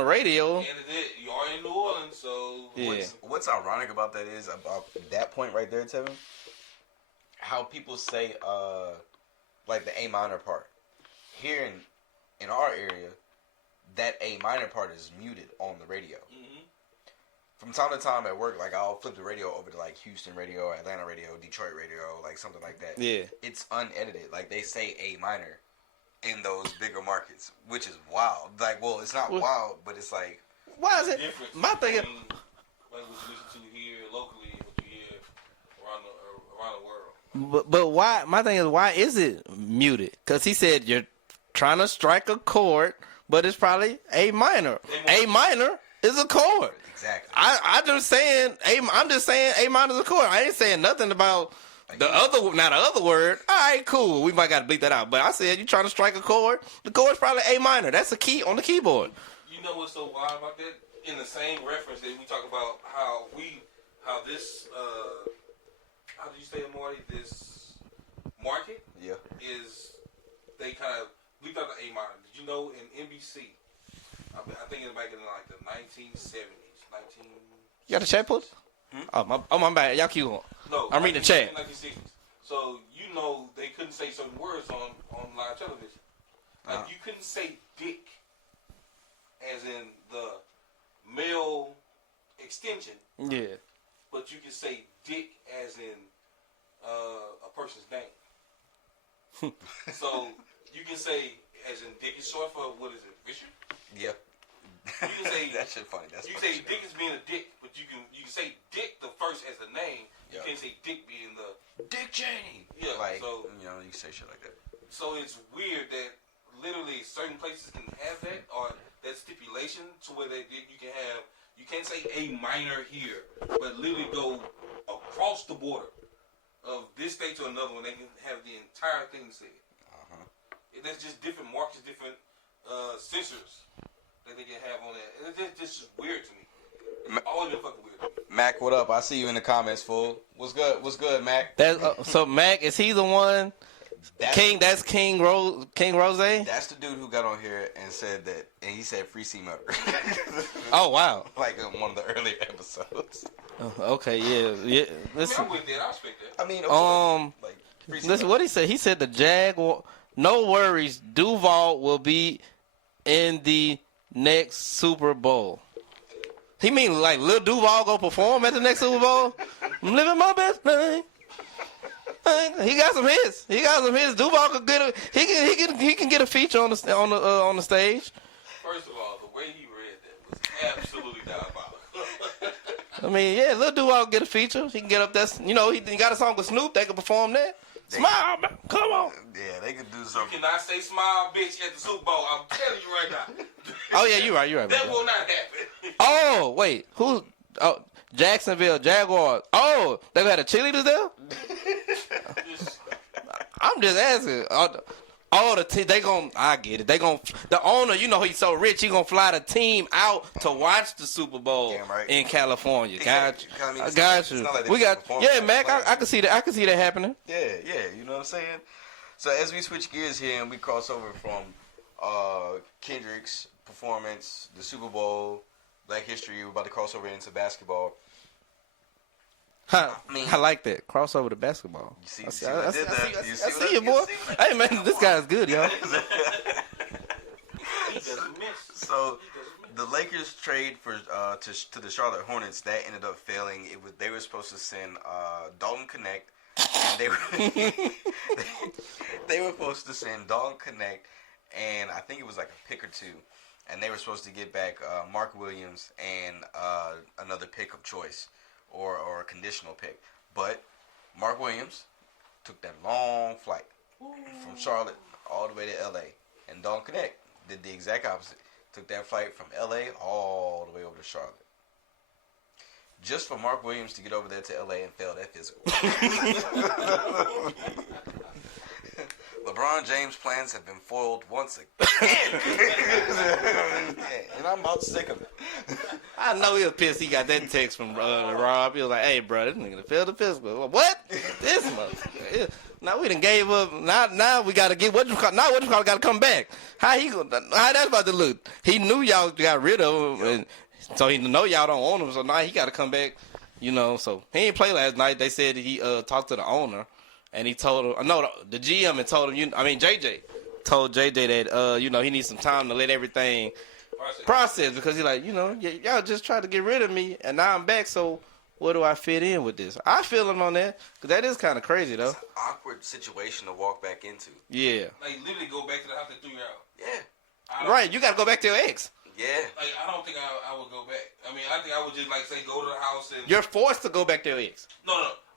radio. And you are in New Orleans, so. Yeah. What's ironic about that is about that point right there, Tevin. How people say, like the A minor part here in our area, that A minor part is muted on the radio. Mm-hmm. From time to time at work, like I'll flip the radio over to like Houston radio, Atlanta radio, Detroit radio, like something like that. Yeah. It's unedited. Like they say A minor in those bigger markets, which is wild. Like, well, it's not wild, but it's like. Why is it? Difference My thing is, between what you listen to here locally and what you hear around the world. but why? My thing is, why is it muted? Because he said you're trying to strike a chord, but it's probably A minor. A minor is a chord. Exactly. I'm just saying A minor is a chord. I ain't saying nothing about the other word. All right, cool. We might got to bleep that out. But I said you trying to strike a chord. The chord's probably A minor. That's a key on the keyboard. You know what's so wild about that? In the same reference that we talk about how this, how do you say it, Marty? This market is, they kind of bleeped out the A minor. Did you know in NBC, I think it's back in like the 1970s, You got the chat pulled? Oh, my bad. Y'all keep on. No, I'm reading the chat. 1960s. So they couldn't say certain words on live television. Like you couldn't say dick, as in the male extension. Yeah. But you can say dick as in a person's name. So you can say as in dick is short for what is it, Richard? Yeah. You can say that shit funny. That's you funny say dick is being a dick, but you can say dick the first as the name. You can't say dick being the Dick Cheney. Yeah. Like So you can say shit like that. So it's weird that literally certain places can have that or that stipulation to where you can't say A minor here, but literally go across the border of this state to another one. They can have the entire thing said. That's just different markets, different censors that they can have on that. It's just weird to me. Always been fucking weird to me. Mac, what up? I see you in the comments, fool. What's good, Mac? So Mac, is he the one? That's King Rose. That's the dude who got on here and said that, and he said free C Murder. Oh wow! Like in one of the earlier episodes. Okay, yeah. I mean, I'm with that. I respect that. I mean, of course, like Listen, what he said. He said the Jaguar. No worries, Duval will be in the next Super Bowl. He mean like Lil Duval go perform at the next Super Bowl? I'm living my best life. He got some hits. Duval could get a he can get a feature on the stage. First of all, the way he read that was absolutely diabolical. I mean, yeah, Lil Duval get a feature. He can get up there. You know, he got a song with Snoop. They can perform that. Smile, man. Come on. Yeah, they could do You something. cannot say smile, bitch, at the Super Bowl. I'm telling you right now. Oh yeah, you're right. That will not happen. Oh wait, who? Oh, Jacksonville Jaguars. Oh, they had a cheerleaders there. I'm just asking. They gon' I get it. The owner, you know, he's so rich, he gonna fly the team out to watch the Super Bowl in California. Exactly. I got you. Like We got Mac. I can see that. I can see that happening. Yeah, you know what I'm saying? So as we switch gears here and we cross over from Kendrick's performance, the Super Bowl, Black History, we're about to cross over into basketball. I like that. Crossover to basketball. You see what I did there? You see I see you, boy. Hey, man, this guy's good, y'all. So the Lakers trade for to the Charlotte Hornets, that ended up failing. They were supposed to send Dalton Connect, and they were supposed to send Dalton Connect, and I think it was like a pick or two, and they were supposed to get back Mark Williams and another pick of choice. Or a conditional pick. But Mark Williams took that long flight from Charlotte all the way to LA. And Dalton Connect did the exact opposite. Took that flight from LA all the way over to Charlotte. Just for Mark Williams to get over there to LA and fail that physical. LeBron James' plans have been foiled once again. And I'm about sick of it. I know he was pissed. He got that text from Rob. He was like, "Hey, bro, this nigga failed the physical." What? This motherfucker. Now we done gave up. Now we gotta get what you call. Now what you call gotta come back. How that's about to look? He knew y'all got rid of him, and so he know y'all don't want him. So now he gotta come back. You know, so he didn't play last night. They said he talked to the owner. And he told him, no, the GM had told him, JJ told JJ that, he needs some time to let everything process because he's like, y'all just tried to get rid of me and now I'm back, so where do I fit in with this? I feel him on that because that is kind of crazy, though. It's an awkward situation to walk back into. Yeah. Like, literally go back to the house that threw you out. Yeah. Right, you got to go back to your ex. Yeah. Like, I don't think I would go back. I mean, I think I would just, like, say, go to the house and... You're forced to go back to your ex. No.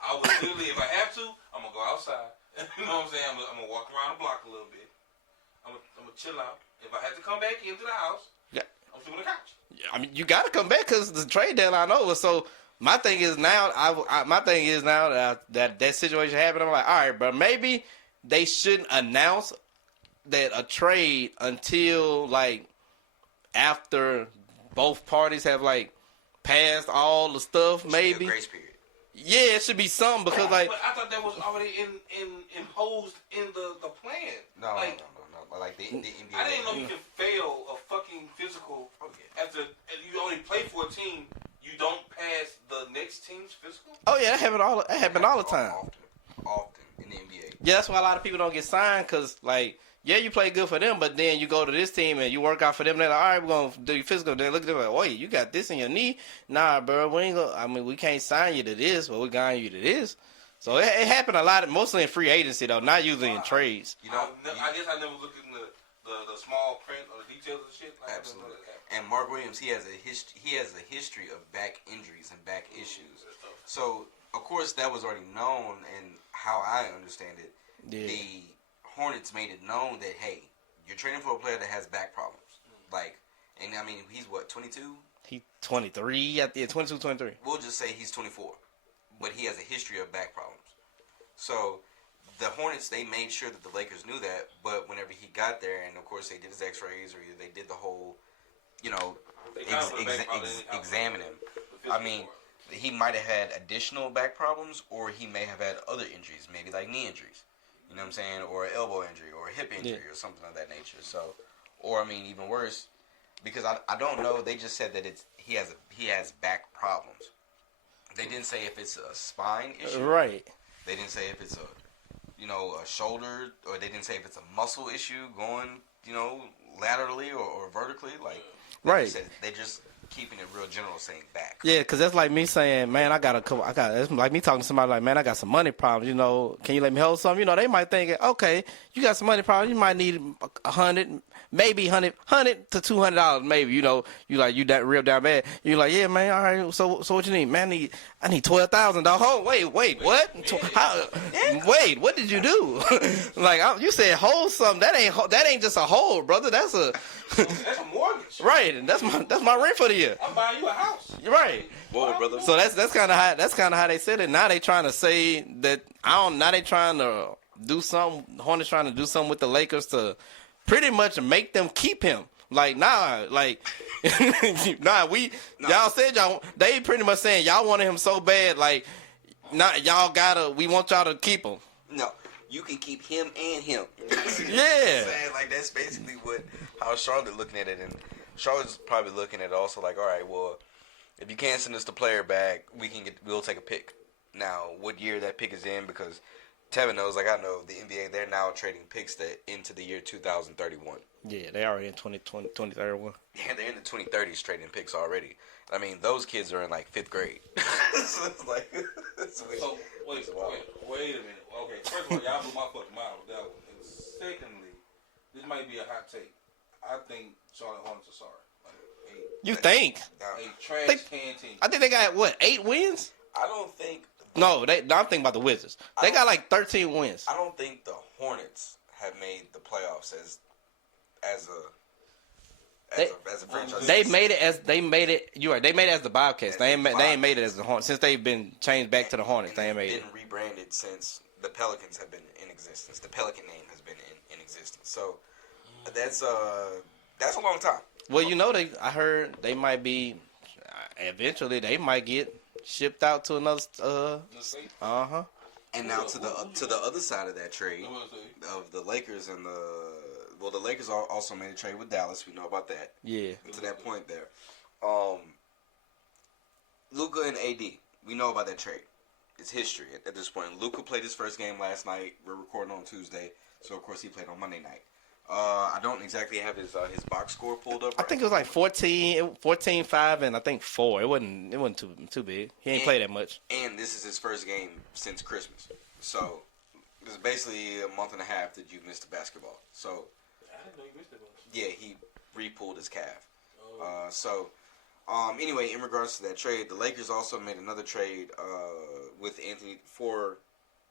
I would literally, if I have to, I'm going to go outside. You know what I'm saying? I'm going to walk around the block a little bit. I'm going to chill out. If I have to come back into the house, I'm still on the couch. I mean, you got to come back because the trade deadline over. So my thing is now, that situation happened. I'm like, all right, bro, maybe they shouldn't announce that a trade until like after both parties have like passed all the stuff. Maybe grace period. Yeah, it should be something because like. But I thought that was already imposed in the plan. No. Like the NBA. I didn't know you could fail a fucking physical after you only play for a team. You don't pass the next team's physical. Oh yeah, that happened all the time. Often in the NBA. Yeah, that's why a lot of people don't get signed because like. Yeah, you play good for them, but then you go to this team and you work out for them. They're like, all right, we're going to do your physical. Then look at them like, wait, you got this in your knee? Nah, bro, we can't sign you to this, but we're going you to this. So it happened a lot, mostly in free agency, though, not usually in trades. I guess I never looked in the small print or the details of shit. Like, absolutely. And Mark Williams, he has a history of back injuries and back issues. So, of course, that was already known, and how I understand it, the Hornets made it known that, hey, you're trading for a player that has back problems. Like, and I mean, he's what, 22? He's 23, 22, 23. We'll just say he's 24. But he has a history of back problems. So, the Hornets, they made sure that the Lakers knew that, but whenever he got there, and of course they did his x-rays, or they did the whole, examine him. I mean, he might have had additional back problems, or he may have had other injuries, maybe like knee injuries. You know what I'm saying? Or an elbow injury, or a hip injury, or something of that nature. So, or I mean, even worse, because I don't know. They just said that he has back problems. They didn't say if it's a spine issue. Right. They didn't say if it's a shoulder, or they didn't say if it's a muscle issue going, laterally or vertically. Like, Right. They're just keeping it real general, saying back. Yeah, because that's like me saying, man, it's like me talking to somebody like, man, I got some money problems, can you let me hold some? They might think, okay, you got some money problems, you might need $100, maybe $100 to $200, maybe, you that real down bad. You're like, yeah, man, all right, so what you need? Man, I need $12,000, dog. Oh, wait, what? Wait, what did you do? Like, you said hold something. That ain't just a hold, brother. That's a mortgage. Right, and that's my rent for the year. I'm buying you a house. You're right. Whoa, brother. So that's kind of how they said it. Now they trying to say that now they trying to do something. Hornets trying to do something with the Lakers to pretty much make them keep him. Like y'all said they pretty much saying y'all wanted him so bad. Like we want y'all to keep him. No. You can keep him and him. Yeah. Like, that's basically how Charlotte looking at it, and Charlotte's probably looking at it also like, all right, well, if you can't send us the player back, we'll take a pick. Now, what year that pick is in, because Tevin knows, like I know, the NBA, they're now trading picks into the year 2031. Yeah, they already in 2031. Yeah, they're in the 2030s trading picks already. I mean, those kids are in like 5th grade. So it's like, wait a minute. Okay, first of all, y'all blew my fucking mind with that one. And secondly, this might be a hot take. I think Charlotte Hornets are sorry. You think? A trash can team. I think they got 8 wins? I don't think. No, I'm thinking about the Wizards. They got like 13 wins. I don't think the Hornets have made the playoffs as a franchise. They made it. You're right. They made it as the Bobcats. They ain't made it as the Hornets since they've been changed back to the Hornets. They ain't made it. Been rebranded since the Pelicans have been in existence. The Pelican name has been in existence. So that's a long time. Well, I heard they might be eventually they might get shipped out to another. And now to the other side of that trade of the Lakers and the Lakers also made a trade with Dallas. We know about that. Yeah. And to that point there, Luka and AD. We know about that trade. It's history at this point. Luka played his first game last night. We're recording on Tuesday, so of course he played on Monday night. I don't exactly have his box score pulled up. I think it was like 14-5, and I think 4. It wasn't too big. He ain't played that much. And this is his first game since Christmas. So it's basically a month and a half that you've missed basketball. So I didn't know you missed it. Yeah, he re-pulled his calf. Anyway, in regards to that trade, the Lakers also made another trade with Anthony to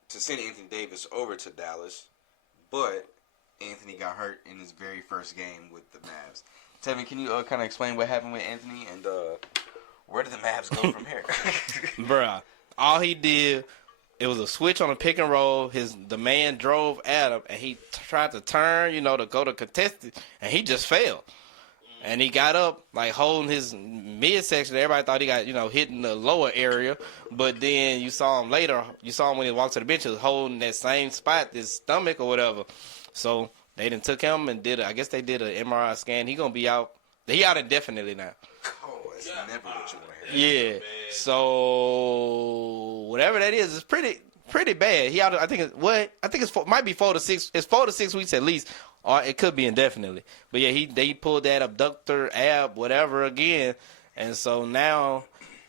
send Anthony Davis over to Dallas, but Anthony got hurt in his very first game with the Mavs. Tevin, can you kind of explain what happened with Anthony and where did the Mavs go from here? Bruh, all he did, it was a switch on a pick and roll. The man drove at him, and he tried to turn, to go to contest it, and he just fell. And he got up, like, holding his midsection. Everybody thought he got, hitting the lower area. But then you saw him later. You saw him when he walked to the bench. He was holding that same spot, his stomach or whatever. So they done took him and I guess they did an MRI scan. He going to be out. He out indefinitely now. Oh, it's never what you want to hear. Yeah. So whatever that is, it's pretty bad. He out. I think it's might be 4 to 6. It's 4 to 6 weeks at least. Or it could be indefinitely. But yeah, they pulled that abductor, ab, whatever again. And so now,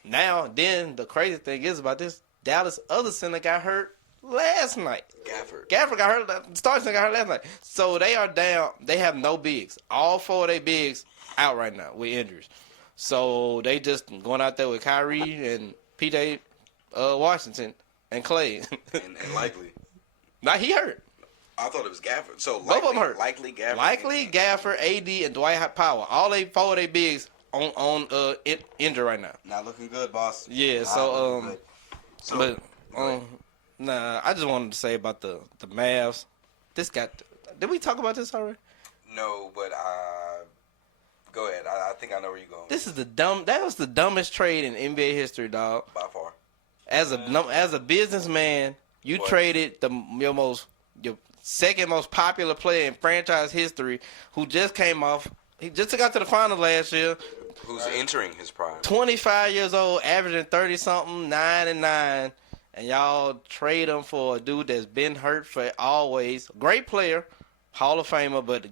then the crazy thing is about this, Dallas other center got hurt last night. Gafford got hurt. Starting center got hurt last night. So they are down. They have no bigs. All 4 of their bigs out right now with injuries. So they just going out there with Kyrie and PJ Washington and Clay. and likely. Now he hurt. I thought it was Gafford. So both of them hurt. Likely Gafford, AD, and Dwight Powell. All 4 of their bigs on injured right now. Not looking good, boss. Yeah. Nah. I just wanted to say about the Mavs. Did we talk about this already? No, but go ahead. I think I know where you're going. That was the dumbest trade in NBA history, dog. By far. As a businessman, you traded your second most popular player in franchise history, who just came off. He just got to the final last year. Who's entering his prime? 25 years old, averaging 30-something, 9 and 9, and y'all trade him for a dude that's been hurt for always. Great player, Hall of Famer, but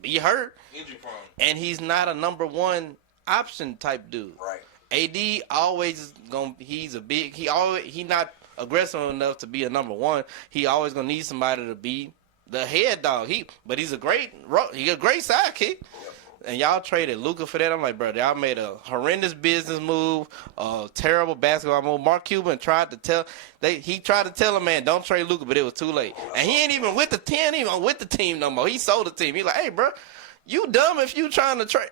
be hurt. Injury prone. And he's not a number one option type dude. Right. AD always he not aggressive enough to be a number one. He always gonna need somebody to be the head dog. But he's a great sidekick. Yep. And y'all traded Luka for that. I'm like, bro, y'all made a horrendous business move, a terrible basketball move. Mark Cuban tried to tell him, man, don't trade Luka, but it was too late. And he ain't even with the team no more. He sold the team. He like, hey, bro, you dumb if you trying to trade.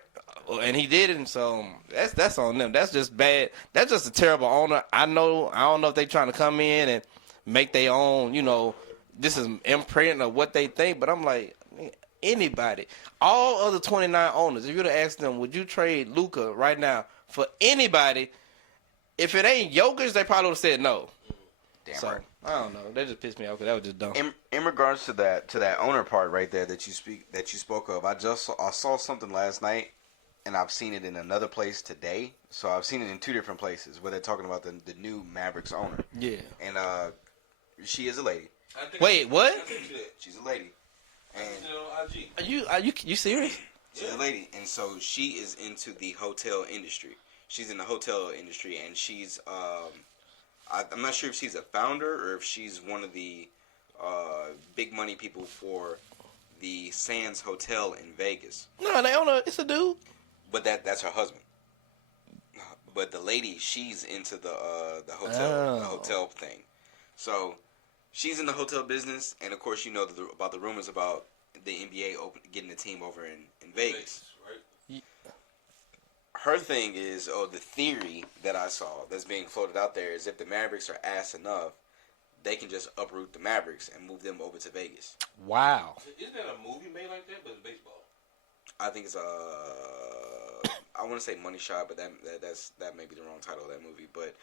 And he didn't, so that's on them. That's just bad. That's just a terrible owner. I don't know if they trying to come in and make their own, this is imprint of what they think, but I'm like, anybody. All other 29 owners, if you'd have asked them, would you trade Luka right now for anybody? If it ain't Jokic, they probably would have said no. Damn right. I don't know. That just pissed me off because that was just dumb. In regards to that owner part right there that you spoke of, I saw something last night, and I've seen it in another place today. So I've seen it in two different places where they're talking about the new Mavericks owner. Yeah. And she is a lady. Wait, what? She's a lady. And Are you serious? she's a lady, and so she is into the hotel industry. She's in the hotel industry, and she's I'm not sure if she's a founder or if she's one of the big money people for the Sands Hotel in Vegas. No, they own it's a dude. But that's her husband. But the lady, she's into the hotel thing. So she's in the hotel business, and of course you know about the rumors about the NBA getting the team over in Vegas. Right? Her thing is, the theory that I saw that's being floated out there is if the Mavericks are ass enough, they can just uproot the Mavericks and move them over to Vegas. Wow. Isn't that a movie made like that, but it's baseball? I think it's I want to say Money Shot, but that may be the wrong title of that movie. But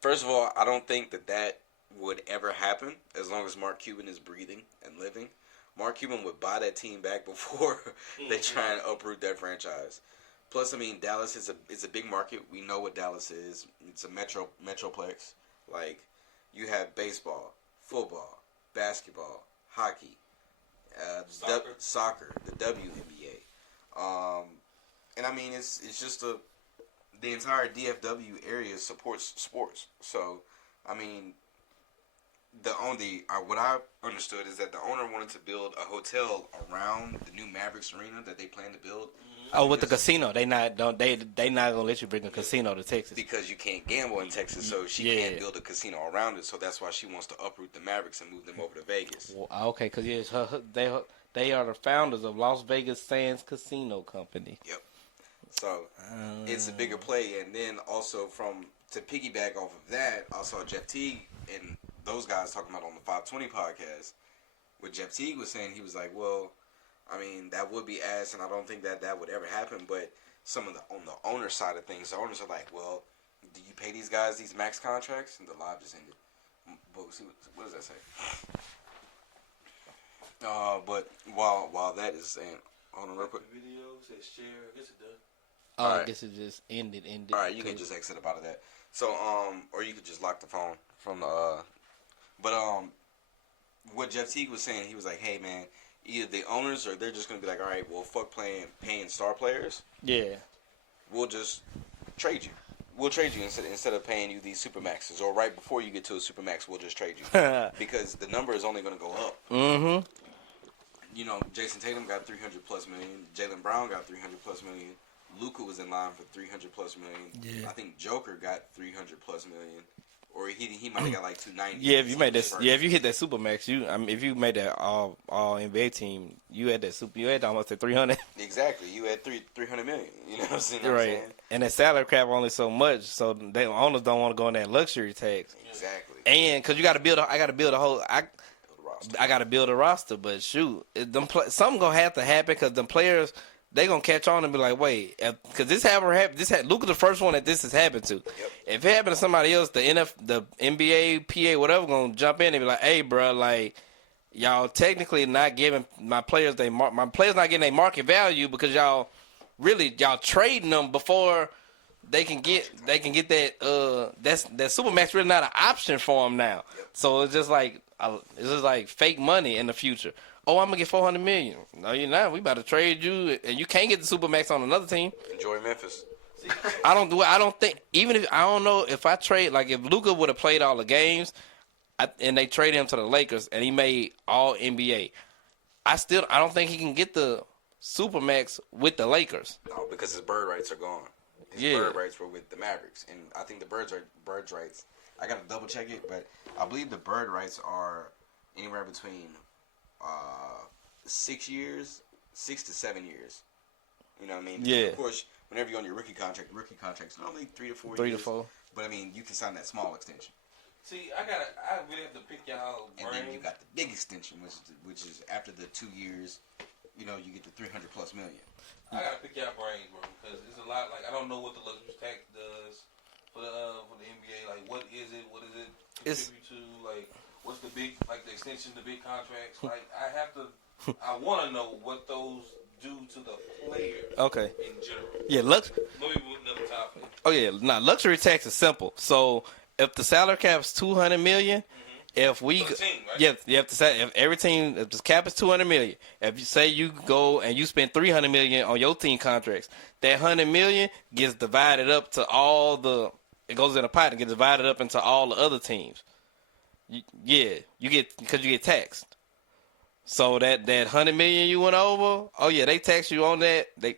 first of all, I don't think that would ever happen as long as Mark Cuban is breathing and living. Mark Cuban would buy that team back before they try and uproot that franchise. Plus, I mean, Dallas is a big market. We know what Dallas is. It's a metroplex. Like, you have baseball, football, basketball, hockey, soccer, the WNBA. And I mean, it's just the entire DFW area supports sports. So, I mean, what I understood is that the owner wanted to build a hotel around the new Mavericks arena that they plan to build. Oh, with the casino, they not gonna let you bring a casino to Texas because you can't gamble in Texas, so she can't build a casino around it. So that's why she wants to uproot the Mavericks and move them over to Vegas. Well, okay, because they are the founders of Las Vegas Sands Casino Company. Yep. So it's a bigger play, and then also to piggyback off of that, I saw Jeff Teague and those guys talking about on the 520 podcast. What Jeff Teague was saying, he was like, well, I mean, that would be ass, and I don't think that would ever happen. But on the owner side of things, the owners are like, well, do you pay these guys these max contracts? And the live just ended. But what does that say? But while that is saying, hold on real quick. Video says share. I guess it does. Oh, All right. I guess it just ended. All right, you can just exit up out of that. So or you could just lock the phone from the. But what Jeff Teague was saying, he was like, hey man, either the owners or they're just gonna be like, all right, well, fuck paying star players. Yeah. We'll just trade you. We'll trade you instead of paying you these supermaxes, or right before you get to a supermax, we'll just trade you because the number is only gonna go up. Mm-hmm. You know, Jason Tatum got $300+ million. Jalen Brown got $300+ million. Luka was in line for $300+ million. Yeah. I think Joker got $300+ million. Or he might have got like 290. Yeah, if you made that, if you hit that supermax, if you made that all NBA team, you had almost that 300. Exactly, you had 300 million. You know what I'm saying? Right, and that salary cap only so much, so the owners don't want to go in that luxury tax. Exactly. And because I got to build a roster, but shoot, something gonna have to happen because the players. They gonna catch on and be like, wait, because this happened. Luka's the first one that this has happened to. Yep. If it happened to somebody else, the NBA, PA, whatever, gonna jump in and be like, hey, bro, like y'all technically not giving my players not getting their market value because y'all trading them before they can get that that Supermax really not an option for him now. So it's just like fake money in the future. Oh, I'm gonna get $400 million. No, you're not. We about to trade you, and you can't get the Supermax on another team. Enjoy Memphis. I don't think even if I don't know if I trade like if Luka would have played all the games, and they trade him to the Lakers and he made all NBA, I don't think he can get the Supermax with the Lakers. No, because his bird rights are gone. His bird rights were with the Mavericks, and I think the birds rights. I gotta double check it, but I believe the bird rights are anywhere between 6 to 7 years. You know what I mean? Yeah. Of course, whenever you're on your rookie contract's normally 3 to 4 years. 3 to 4. But I mean, you can sign that small extension. See, I really have to pick y'all brains. And then you got the big extension, which is after the 2 years. You know, you get the $300+ million. I gotta pick y'all brains, bro, because it's a lot. Like I don't know what the luxury tax does for the NBA. Like, what is it? What does it contribute to? Like, what's the big the extension, the big contracts? Like, I want to know what those do to the player. Okay. In general. Yeah, Maybe another topic. Oh yeah, luxury tax is simple. So if the salary cap is $200 million. If we, for the team, right? yeah, you have to say if the cap is $200 million. If you say you go and you spend $300 million on your team contracts, that $100 million gets divided up to it goes in a pot and gets divided up into all the other teams. You get taxed. So that $100 million you went over, oh yeah, they tax you on that. They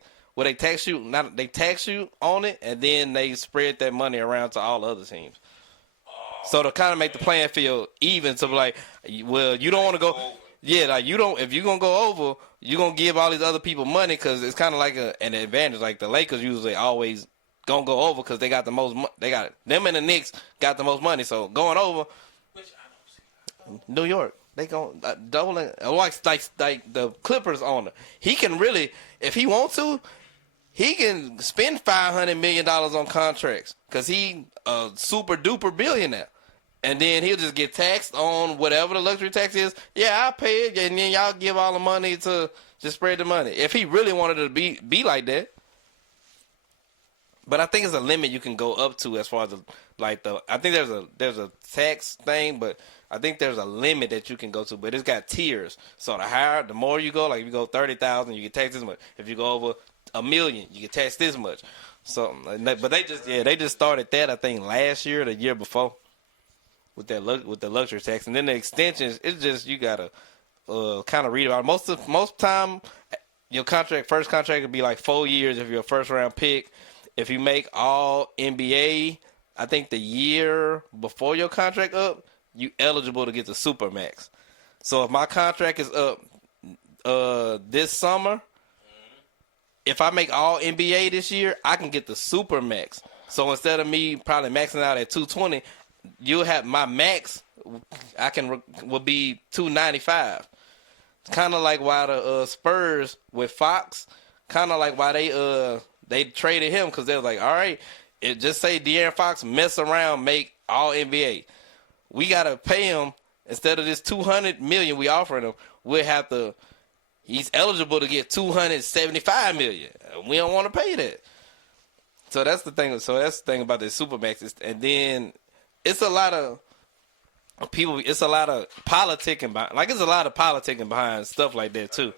tax you on it, and then they spread that money around to all the other teams. So to kind of make the playing field even, so like, well, you don't want to go, yeah, like you don't. If you're gonna go over, you're gonna give all these other people money because it's kind of like an advantage. Like the Lakers usually always gonna go over because they got the most. They got it. Them and the Knicks got the most money. So going over, Which I don't see. New York, they going doubling like the Clippers owner. He can really, if he wants to. He can spend $500 million on contracts because he a super duper billionaire. And then he'll just get taxed on whatever the luxury tax is. Yeah, I'll pay it, and then y'all give all the money to just spread the money. If he really wanted to be like that. But I think it's a limit you can go up to as far as I think there's a tax thing, but I think there's a limit that you can go to. But it's got tiers. So the more you go, like if you go 30,000, you get taxed this much. If you go over $1 million, you get taxed this much. So, but they just started that I think last year, or the year before, with the luxury tax, and then the extensions. It's just you gotta kind of read about it. Most time, your first contract would be like 4 years if you're a first round pick. If you make all NBA, I think the year before your contract up, you eligible to get the Supermax. So if my contract is up this summer. If I make all NBA this year, I can get the Supermax. So instead of me probably maxing out at 220, you'll have my max. Will be 295. It's kind of like why the Spurs with Fox, kind of like why they traded him because they was like, all right, just say De'Aaron Fox mess around, make all NBA. We gotta pay him instead of this $200 million we offering him. We'll have to. He's eligible to get $275 million. We don't want to pay that. So that's the thing. So that's the thing about the Supermax. And then it's a lot of people. It's a lot of politicking behind. Like it's a lot of politicking behind stuff like that too.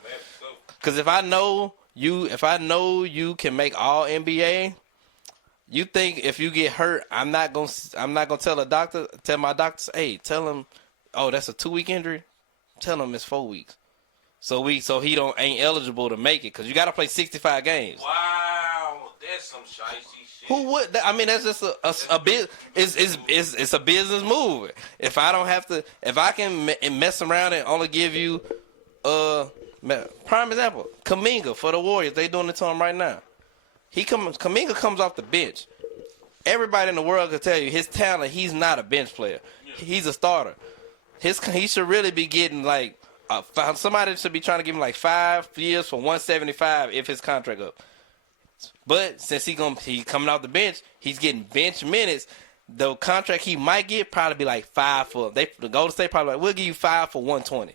Because if I know you can make all NBA, you think if you get hurt, I'm not gonna tell my doctor, hey, tell him, oh, that's a 2-week injury. Tell him it's 4 weeks. So he ain't eligible to make it because you got to play 65 games. Wow, that's some shicey shit. Who would? I mean, that's just a bit. It's a business move. If I can mess around and only give you prime example, Kuminga for the Warriors, they doing it to him right now. Kuminga comes off the bench. Everybody in the world can tell you his talent. He's not a bench player. He's a starter. He should really be getting like. Somebody should be trying to give him like 5 years for $175 if his contract up. But since he coming off the bench, he's getting bench minutes. The contract he might get probably be like 5 for. The Golden State probably like, we'll give you 5 for $120.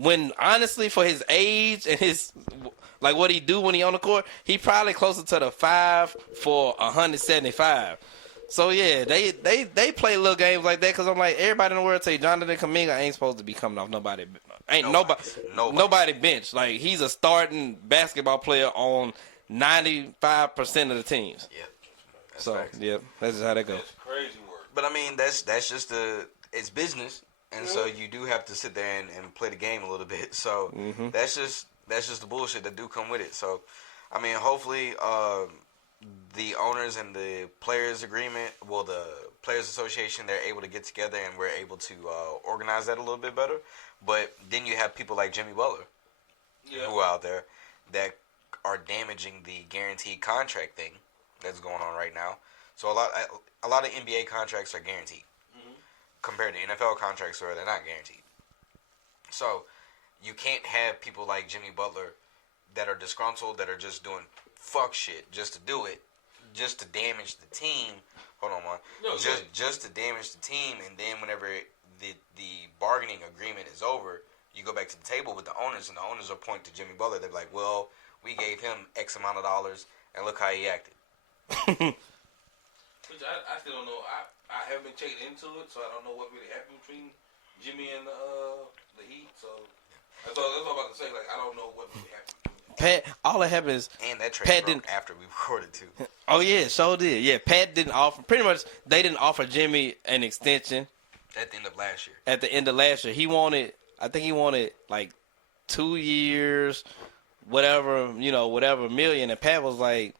when honestly for his age and his like what he do when he on the court, he probably closer to the 5 for 175. So yeah, they play little games like that because I'm like everybody in the world say Jonathan Kuminga ain't supposed to be coming off nobody. Ain't nobody bench. Like he's a starting basketball player on 95% of the teams. Yeah. So facts. yeah, that's just how that goes. That's crazy work. But I mean, that's just it's business, and so you do have to sit there and play the game a little bit. So that's just the bullshit that do come with it. So, I mean, hopefully, the owners and the players agreement, well, the players association, they're able to get together and we're able to organize that a little bit better. But then you have people like Jimmy Butler, who are out there that are damaging the guaranteed contract thing that's going on right now. So a lot of NBA contracts are guaranteed compared to NFL contracts where they're not guaranteed. So you can't have people like Jimmy Butler that are disgruntled, that are just doing fuck shit just to do it, just to damage the team. Hold on, man. Just to damage the team, and then whenever the bargaining agreement is over, you go back to the table with the owners, and the owners will point to Jimmy Butler. They're like, well, we gave him X amount of dollars, and look how he acted. Which I still don't know. I haven't been checking into it, so I don't know what really happened between Jimmy and the Heat. So that's all I'm about to say. Like, I don't know what really happened. Pat, all that happened is And that trade Pat broke didn't. after we recorded too. Oh yeah, so did. Yeah, Pat didn't offer. Pretty much, they didn't offer Jimmy an extension At the end of last year. at the end of last year. I think he wanted like 2 years, whatever million. And Pat was like,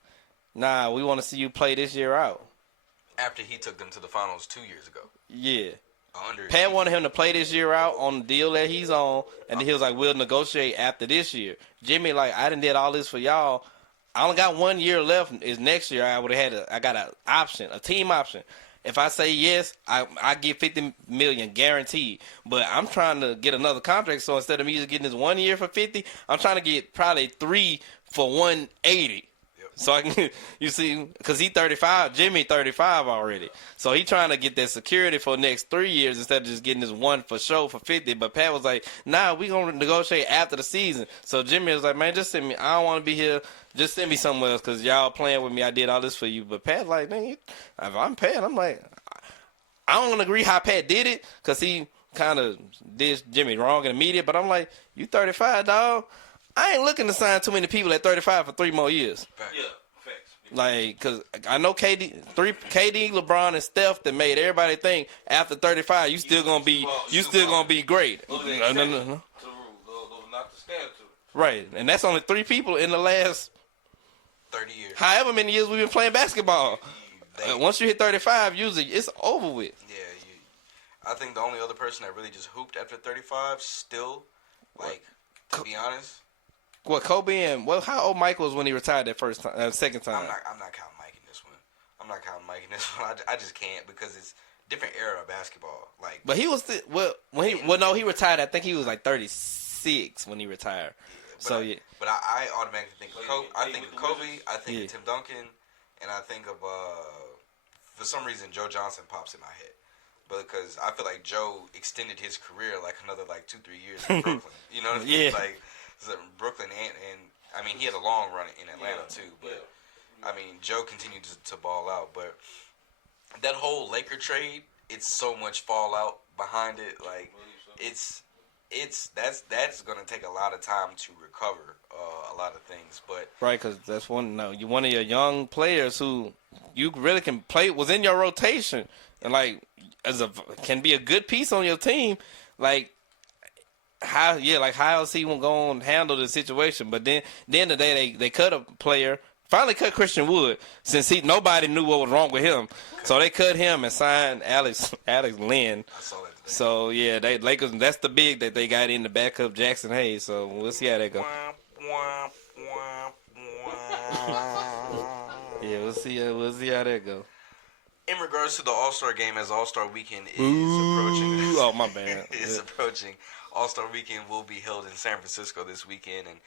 "Nah, we want to see you play this year out." After he took them to the finals 2 years ago. Yeah. Under Pat wanted him to play this year out on the deal that he's on, and then he was like, "We'll negotiate after this year." Jimmy, like, I done did all this for y'all. I only got 1 year left. Is next year I would have had I got an option, a team option. If I say yes, I get $50 million guaranteed. But I'm trying to get another contract, so instead of me just getting this 1 year for 50, I'm trying to get probably 3 for 180. So I can, you see, because he 35, Jimmy 35 already. So he trying to get that security for the next 3 years instead of just getting this one for sure for 50. But Pat was like, nah, we going to negotiate after the season. So Jimmy was like, man, just send me. I don't want to be here. Just send me somewhere else because y'all playing with me. I did all this for you. But Pat like, man, if I'm Pat, I'm like, I don't agree how Pat did it because he kind of did Jimmy wrong in the media. But I'm like, you 35, dog. I ain't looking to sign too many people at 35 for 3 more years. Yeah, facts. Like, because I know KD, LeBron, and Steph that made everybody think after 35 you still gonna be great. Those No. are not the standard to it. Right, and that's only 3 people in the last 30 years. however many years we've been playing basketball. They- Once you hit 35, usually it's over with. Yeah, I think the only other person that really just hooped after 35 still, like, to be honest, What Kobe and how old Mike was when he retired that second time? I'm not counting Mike in this one. I just can't because it's different era of basketball. Like, But he was he retired. I think he was like 36 when he retired. But I automatically think of Kobe. I think of Kobe. Wizards. I think of Tim Duncan, and I think of for some reason Joe Johnson pops in my head. Because I feel like Joe extended his career like another 2-3 years in Brooklyn. You know what I mean? Yeah. Like so Brooklyn and I mean he had a long run in Atlanta too. But I mean Joe continued to ball out. But that whole Laker trade, it's so much fallout behind it. Like that's gonna take a lot of time to recover a lot of things. But Right, because that's one of your young players who you really can play was in your rotation and can be a good piece on your team. How else he going to handle the situation? But then the day they cut a player. Finally cut Christian Wood since nobody knew what was wrong with him. So they cut him and signed Alex Lynn. I saw that today. So yeah, Lakers. That's the big that they got in the backup Jackson Hayes. So we'll see how that goes. Yeah, we'll see how that goes. In regards to the All-Star game, as All-Star Weekend is approaching. Oh my bad. It's approaching. All-Star Weekend will be held in San Francisco this weekend, and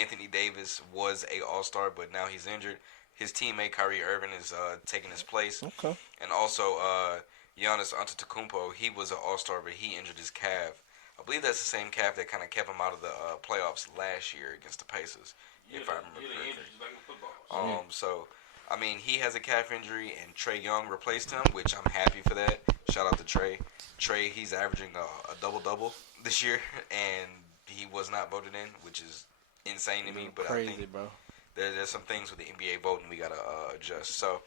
Anthony Davis was a All-Star, but now he's injured. His teammate Kyrie Irving is taking his place. Okay. And also Giannis Antetokounmpo, he was an All-Star, but he injured his calf. I believe that's the same calf that kind of kept him out of the playoffs last year against the Pacers, if I remember correctly. So, I mean, he has a calf injury, and Trae Young replaced him, which I'm happy for that. Shout out to Trae. Trae, he's averaging a double-double this year, and he was not voted in, which is insane to me. But Crazy, I think bro. there's some things with the NBA voting we got to adjust. So,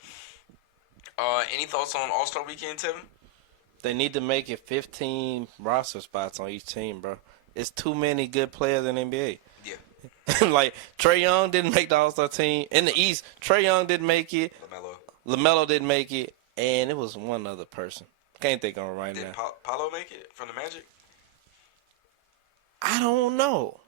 any thoughts on All-Star Weekend, Tevin? They need to make it 15 roster spots on each team, bro. It's too many good players in the NBA. Yeah. Like, Trae Young didn't make the All-Star team. In the East, Trae Young didn't make it. LaMelo didn't make it. And it was one other person. Can't think of it right now. Did Paolo make it from the Magic? I don't know.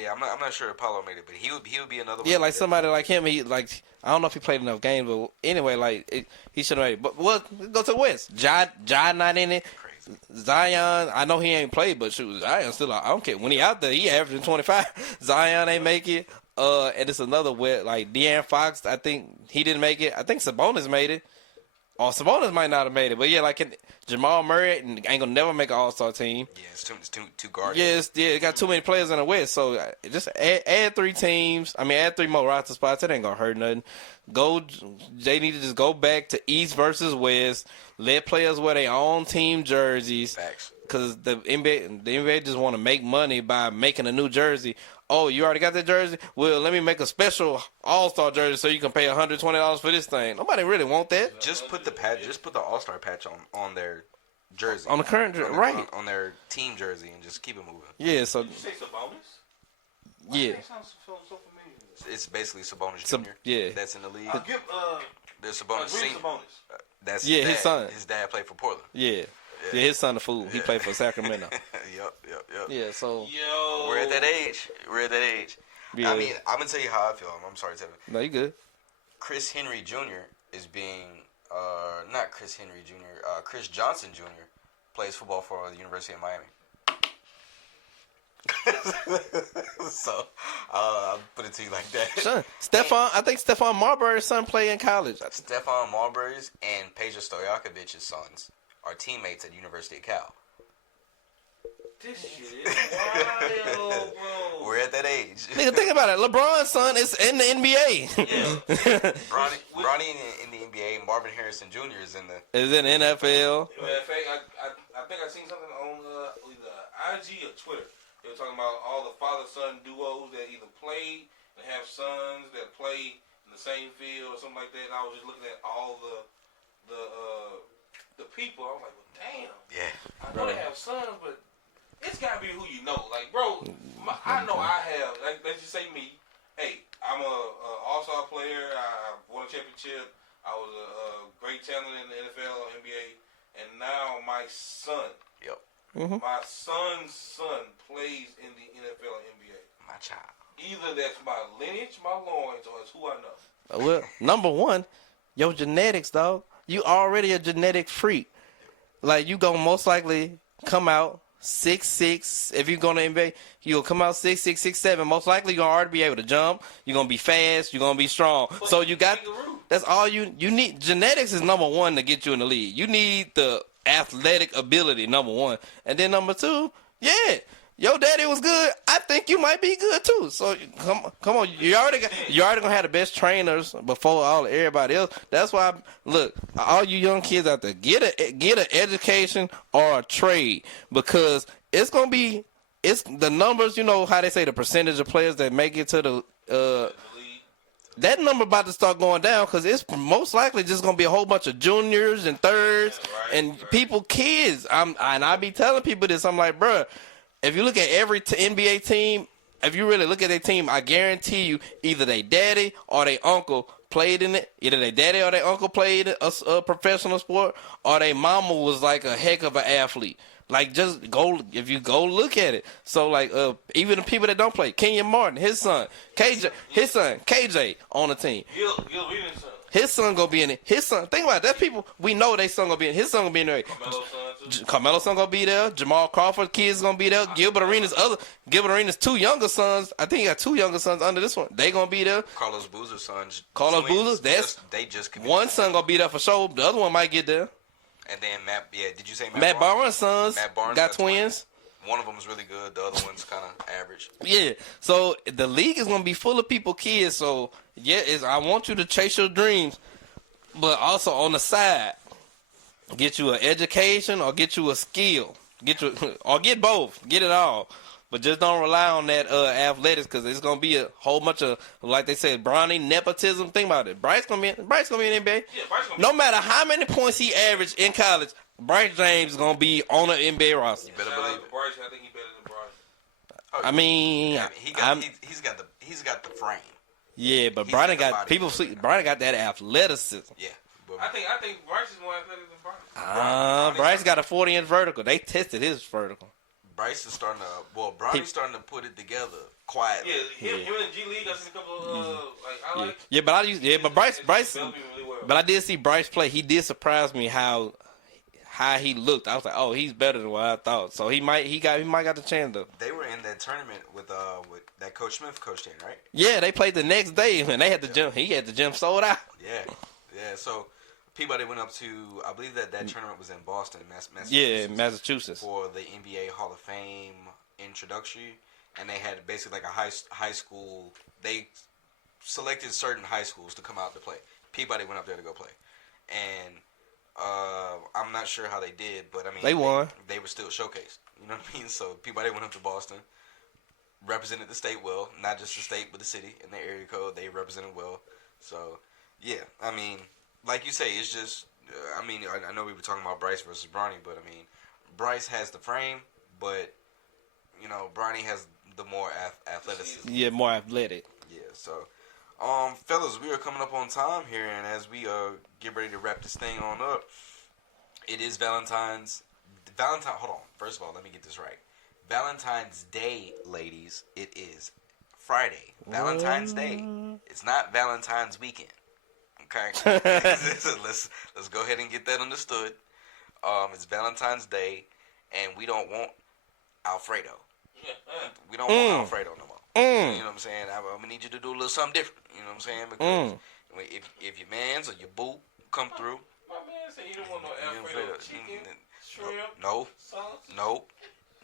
Yeah, I'm not sure if Paolo made it, but he would be another one. Yeah, like somebody like him, I don't know if he played enough games, but anyway, he should have made it. But go to the West. Ja not in it. Crazy. Zion, I know he ain't played, but shoot, Zion still, I don't care. When he out there, he averaging 25. Zion ain't make it. And it's another West, like De'Aaron Fox, I think he didn't make it. I think Sabonis made it. Or Sabonis might not have made it, but yeah, like Jamal Murray ain't gonna never make an All-Star team. Yeah, it's too guarded. Yeah, it got too many players in the West, so just add 3 teams. I mean, add 3 more roster spots. It ain't gonna hurt nothing. They need to just go back to East versus West. Let players wear their own team jerseys. Facts. Because the NBA just want to make money by making a new jersey. Oh, you already got that jersey? Well, let me make a special All-Star jersey so you can pay $120 for this thing. Nobody really want that. Just put the All-Star patch on their jersey. On the current jersey, right. On their team jersey and just keep it moving. Yeah, so. Did you say Sabonis? Yeah. That sounds so familiar. It's basically Sabonis Jr. Yeah. That's in the league. Give There's Sabonis Senior. Sabonis. That's Yeah, his his dad. son. His dad played for Portland. Yeah. Yeah, his son a fool. He played for Sacramento. Yep. Yeah, so. Yo. We're at that age. Yeah. I mean, I'm gonna tell you how I feel. I'm sorry, Tevin. No, you good. Chris Henry Jr. is being not Chris Henry Jr. Chris Johnson Jr. plays football for the University of Miami. So I'll put it to you like that. Son, I think Stephon Marbury's son play in college. Stephon Marbury's and Peja Stojakovic's sons are teammates at University of Cal. This shit is wild, bro. We're at that age. Nigga, think about it. LeBron's son is in the NBA. Yeah. Bronny in the NBA. Marvin Harrison Jr. is in the. Is in the NFL. Matter of fact, I think I seen something on either IG or Twitter. They were talking about all the father-son duos that either played and have sons that play in the same field or something like that. And I was just looking at all the people. I was like, well, damn. Yeah. I know they have sons, but it's gotta be who you know. Like, bro, I know I have. Like, let's just say me. Hey, I'm a all-star player. I won a championship. I was a great talent in the NFL or NBA, and now my son. Yep. Mm-hmm. My son's son plays in the NFL and NBA. My child. Either that's my lineage, my loins, or it's who I know. Well, number one, your genetics, dog. You already a genetic freak. Like, you gonna most likely come out 6'6". If you go to NBA, you'll come out 6'6", 6'7". Most likely, you're gonna already be able to jump. You're gonna be fast. You're gonna be strong. But So you got. kangaroo. That's all you need. Genetics is number one to get you in the league. You need the athletic ability, number one, and then number two, yeah, your daddy was good. I think you might be good too. So come on, you already gonna have the best trainers before everybody else. That's why look, all you young kids out there, get an education or a trade, because it's the numbers. You know how they say the percentage of players that make it to the that number about to start going down, because it's most likely just going to be a whole bunch of juniors and thirds kids. And I be telling people this. I'm like, bruh, if you look at every NBA team, if you really look at their team, I guarantee you either their daddy or their uncle played in it. Either their daddy or their uncle played a professional sport, or their mama was like a heck of an athlete. Like, just go, if you go look at it. So, like, even the people that don't play, Kenyon Martin, his son, KJ on the team. Gil Williams' son. His son gonna be in it. His son, think about it. That's people we know their son gonna be in. His son gonna be in there. Carmelo's son gonna be there. Jamal Crawford kids gonna be there. Gilbert Arenas' 2 younger sons. I think he got 2 younger sons under this one. They gonna be there. Carlos Boozer's sons. Carlos Boozer, they just committed. One son gonna be there for sure. The other one might get there. And then Matt. Yeah, did you say Matt Barnes' sons Matt Barnes got twins. One of them is really good. The other one's kind of average. Yeah. So the league is gonna be full of people, kids. So yeah, I want you to chase your dreams, but also on the side, get you an education or get you a skill. Or get both. Get it all. But just don't rely on that athletics, because it's gonna be a whole bunch of, like they said, Bronny nepotism. Think about it. Bryce gonna be in the NBA. Yeah, Bryce gonna No matter how many points he averaged in college, Bryce James is gonna be on an NBA roster. You better believe it. Bryce, I think he's better than Bryce. Oh, I mean, he's got the frame. yeah, but He's Bronny got the got body. people. Bronny got that athleticism. Yeah. But I think Bryce is more athletic than Bryce. Bryce got a 40-inch vertical. They tested his vertical. Bryce is starting to. Well, Bronny's starting to put it together quietly. Yeah, him in G League. I seen a couple of I like. Yeah, but Bryce. Developing really well. But I did see Bryce play. He did surprise me how he looked. I was like, oh, he's better than what I thought. So he might got the chance though. They were in that tournament with that Coach Smith coached in, right? Yeah, they played the next day and they had the gym. He had the gym sold out. Yeah. So Peabody went up to, I believe that tournament was in Boston, Massachusetts. Yeah, Massachusetts. For the NBA Hall of Fame introductory, and they had basically like a high school. They selected certain high schools to come out to play. Peabody went up there to go play, and I'm not sure how they did, but I mean they won. They were still showcased. You know what I mean? So Peabody went up to Boston, represented the state well, not just the state but the city and the area code. They represented well. So yeah, I mean, like you say, it's just. I mean, I know we were talking about Bryce versus Bronny, but I mean, Bryce has the frame, but you know, Bronny has the more athleticism. Yeah, more athletic. Yeah. So, fellas, we are coming up on time here, and as we get ready to wrap this thing on up, it is Valentine. Hold on. First of all, let me get this right. Valentine's Day, ladies. It is Friday. Valentine's Day. It's not Valentine's weekend. Okay. let's go ahead and get that understood. It's Valentine's Day, and we don't want Alfredo. We don't want Alfredo no more. You know what I'm saying? I'm gonna need you to do a little something different. You know what I'm saying? Because if your man's or your boo come through, My man said he don't want no Alfredo chicken, shrimp, no, sauce. nope,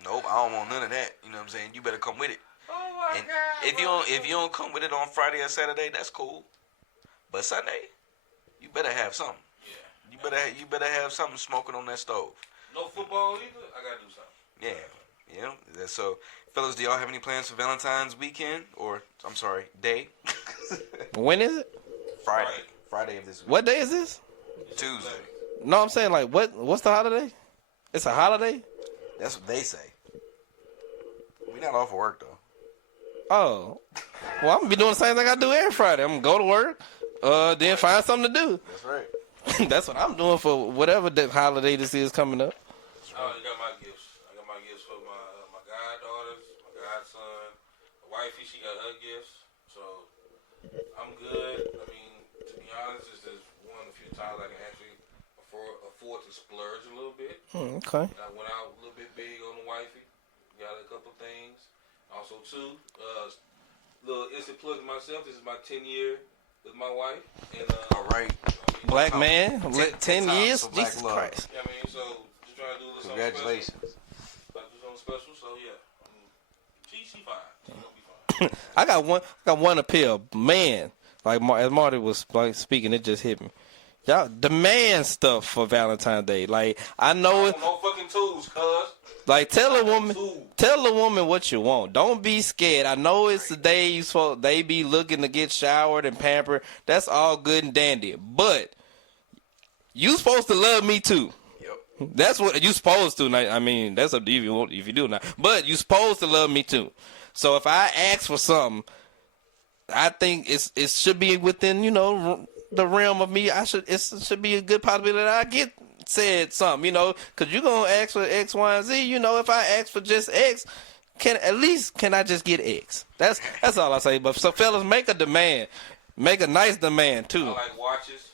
I don't want none of that. You know what I'm saying? You better come with it. Oh my And God! if you don't come with it on Friday or Saturday, that's cool. But Sunday, you better have something. Yeah. You better have something smoking on that stove. No football either. I gotta do something. Yeah. So, fellas, do y'all have any plans for Valentine's weekend? Or, I'm sorry, day? When is it? Friday of this week. What day is this? Tuesday. No, I'm saying like what's the holiday? It's a holiday? That's what they say. We not off of work, though. Oh. Well, I'm gonna be doing the same thing I do every Friday. I'm gonna go to work, then find something to do. That's right. That's what I'm doing for whatever the holiday this is coming up. I got my gifts. I got my gifts for my goddaughters, my godson, my wifey. She got her gifts, so I'm good. I mean, to be honest, this is one of the few times I can actually afford to splurge a little bit. Okay. And I went out a little bit big on the wifey. Got a couple things. Also, too, little instant plug to myself. This is my 10 year with my wife. And All right. Black man, 10 years? for black Jesus love. Christ. Yeah, I mean, so just trying to do a little Congratulations. something special. About to do something special, so yeah. She fine. She gonna be fine. I got one appeal. Man, like as Marty was like speaking, it just hit me. Y'all demand stuff for Valentine's Day. Like I know it. No fucking tools, cuz. Like tell a woman what you want. Don't be scared. I know it's the day they be looking to get showered and pampered. That's all good and dandy. But you supposed to love me too. Yep. That's what you supposed to. I mean, that's up to you if you do not. But you supposed to love me too. So if I ask for something, I think it should be within the realm of me. It should be a good possibility that I get said something, because you're going to ask for X, Y, and Z. If I ask for just X, can I just get X? That's all I say. But so fellas, make a demand. Make a nice demand, too. I like watches.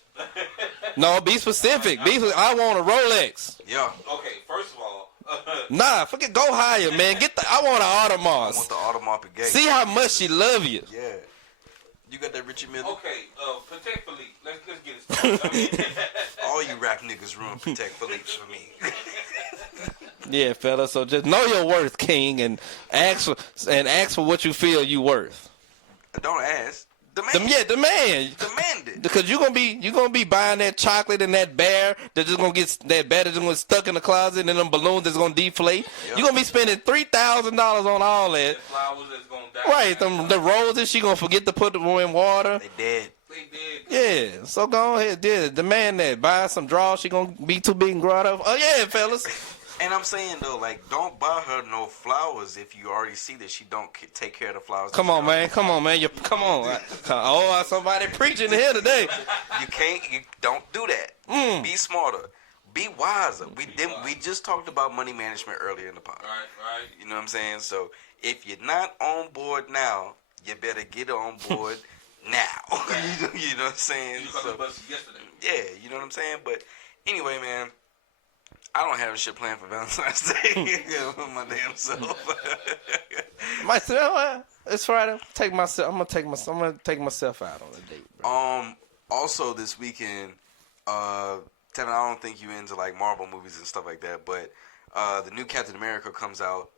No, be specific. I want a Rolex. Yeah. Okay, first of all. Nah, go higher, man. I want an Audemars. I want the Audemars Piguet. See how much she love you. Yeah. You got that Richie Miller? Okay, Protect Philippe. Let's get it started. All you rap niggas ruin Protect Philippe's for me. Yeah, fella. So just know your worth, King, and ask for what you feel you worth. Don't ask. Demand. Demand. Demand it. Because you're gonna be buying that chocolate and that bear that's just gonna get that bear that's gonna get stuck in the closet and them balloons that's gonna deflate. Yep. You're gonna be spending $3,000 on all that. Flowers that's gonna die. Right, the roses she gonna forget to put them in water. They dead. Yeah, so go ahead, demand that. Buy some drawers she gonna be too big and grow out of. Oh yeah, fellas. And I'm saying though, like, don't buy her no flowers if you already see that she don't take care of the flowers. Come on, man. Come on. Oh, somebody preaching here today. You don't do that. Be smarter. Be wiser. We just talked about money management earlier in the podcast. Right. You know what I'm saying? So if you're not on board now, you better get on board now. You know what I'm saying? You talked about yesterday. Yeah, you know what I'm saying? But anyway, man, I don't have shit planned for Valentine's Day. My damn self. It's Friday. I'm gonna take myself out on a date, bro. Also this weekend, Tevin, I don't think you into like Marvel movies and stuff like that, but the new Captain America comes out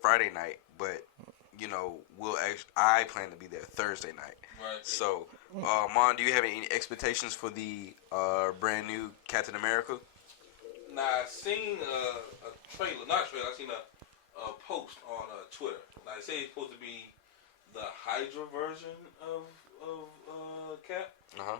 Friday night, but you know, I plan to be there Thursday night. Right. So, Mon, do you have any expectations for the brand new Captain America? Now, I seen a trailer, not a trailer, I seen a post on Twitter. Now, they say it's supposed to be the Hydra version of Cap. Uh-huh.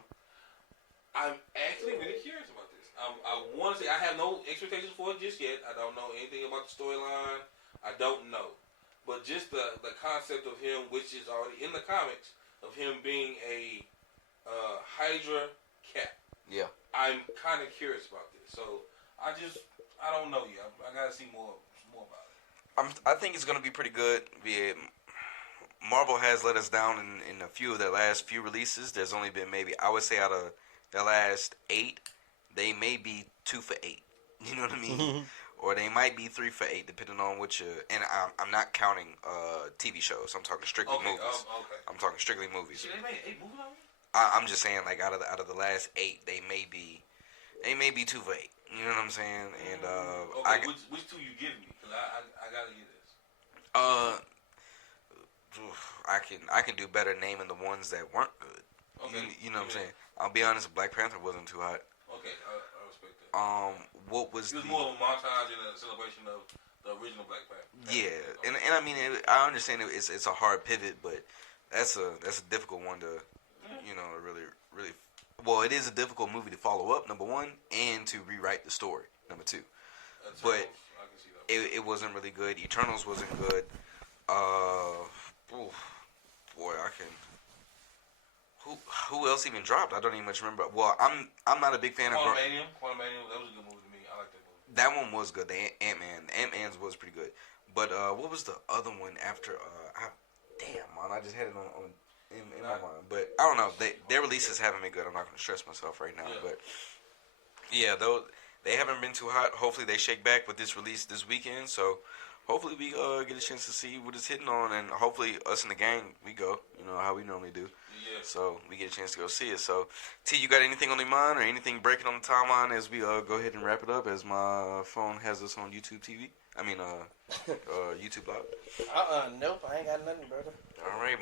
I'm actually really curious about this. I want to say I have no expectations for it just yet. I don't know anything about the storyline. I don't know. But just the concept of him, which is already in the comics, of him being a Hydra Cap. Yeah. I'm kind of curious about this. So, I don't know yet. I gotta see more about it. I think it's gonna be pretty good. Marvel has let us down in a few of their last few releases. There's only been maybe, I would say, out of their last 8, they may be 2 for 8. You know what I mean? Or they might be 3 for 8, depending on which. And I'm not counting TV shows. I'm talking strictly movies. Okay. I'm talking strictly movies. Shit, they made 8 movies already? I'm just saying, like, out of the last 8, they may be 2 for 8. You know what I'm saying? And okay, which 2 you give me? Cause I gotta get this. I can do better naming the ones that weren't good. Okay. You know what I'm saying? I'll be honest, Black Panther wasn't too hot. Okay, I respect that. What was it was more of a montage and a celebration of the original Black Panther. Yeah, and I mean, I understand it's a hard pivot, but that's a difficult one to, you know, really. Well, it is a difficult movie to follow up, number one, and to rewrite the story, number 2. But I can see that. it wasn't really good. Eternals wasn't good. Boy, I can. Who else even dropped? I don't even much remember. Well, I'm not a big fan of. Quantumanium, that was a good movie to me. I like that movie. That one was good. The Ant-Man. The Ant-Man's was pretty good. But what was the other one after? Damn, man, I just had it on in my mind. But I don't know. Their releases haven't been good. I'm not going to stress myself right now. Yeah. But yeah, though they haven't been too hot. Hopefully they shake back with this release this weekend. So hopefully we get a chance to see what it's hitting on, and hopefully us in the gang we go. You know how we normally do. Yeah. So we get a chance to go see it. So T, you got anything on your mind or anything breaking on the timeline as we go ahead and wrap it up? As my phone has us on YouTube TV. I mean YouTube Live. Nope, I ain't got nothing, brother. All right,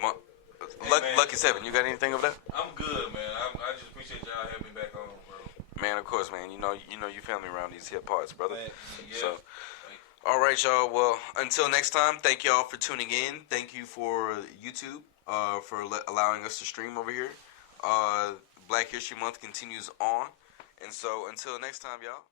Lucky 7, you got anything over there? I'm good, man. I just appreciate y'all having me back on, bro. Man, of course, man. You know you family around these hip parts, brother. Man, yeah. So, all right, y'all. Well, until next time, thank y'all for tuning in. Thank you for YouTube for allowing us to stream over here. Black History Month continues on, and so until next time, y'all.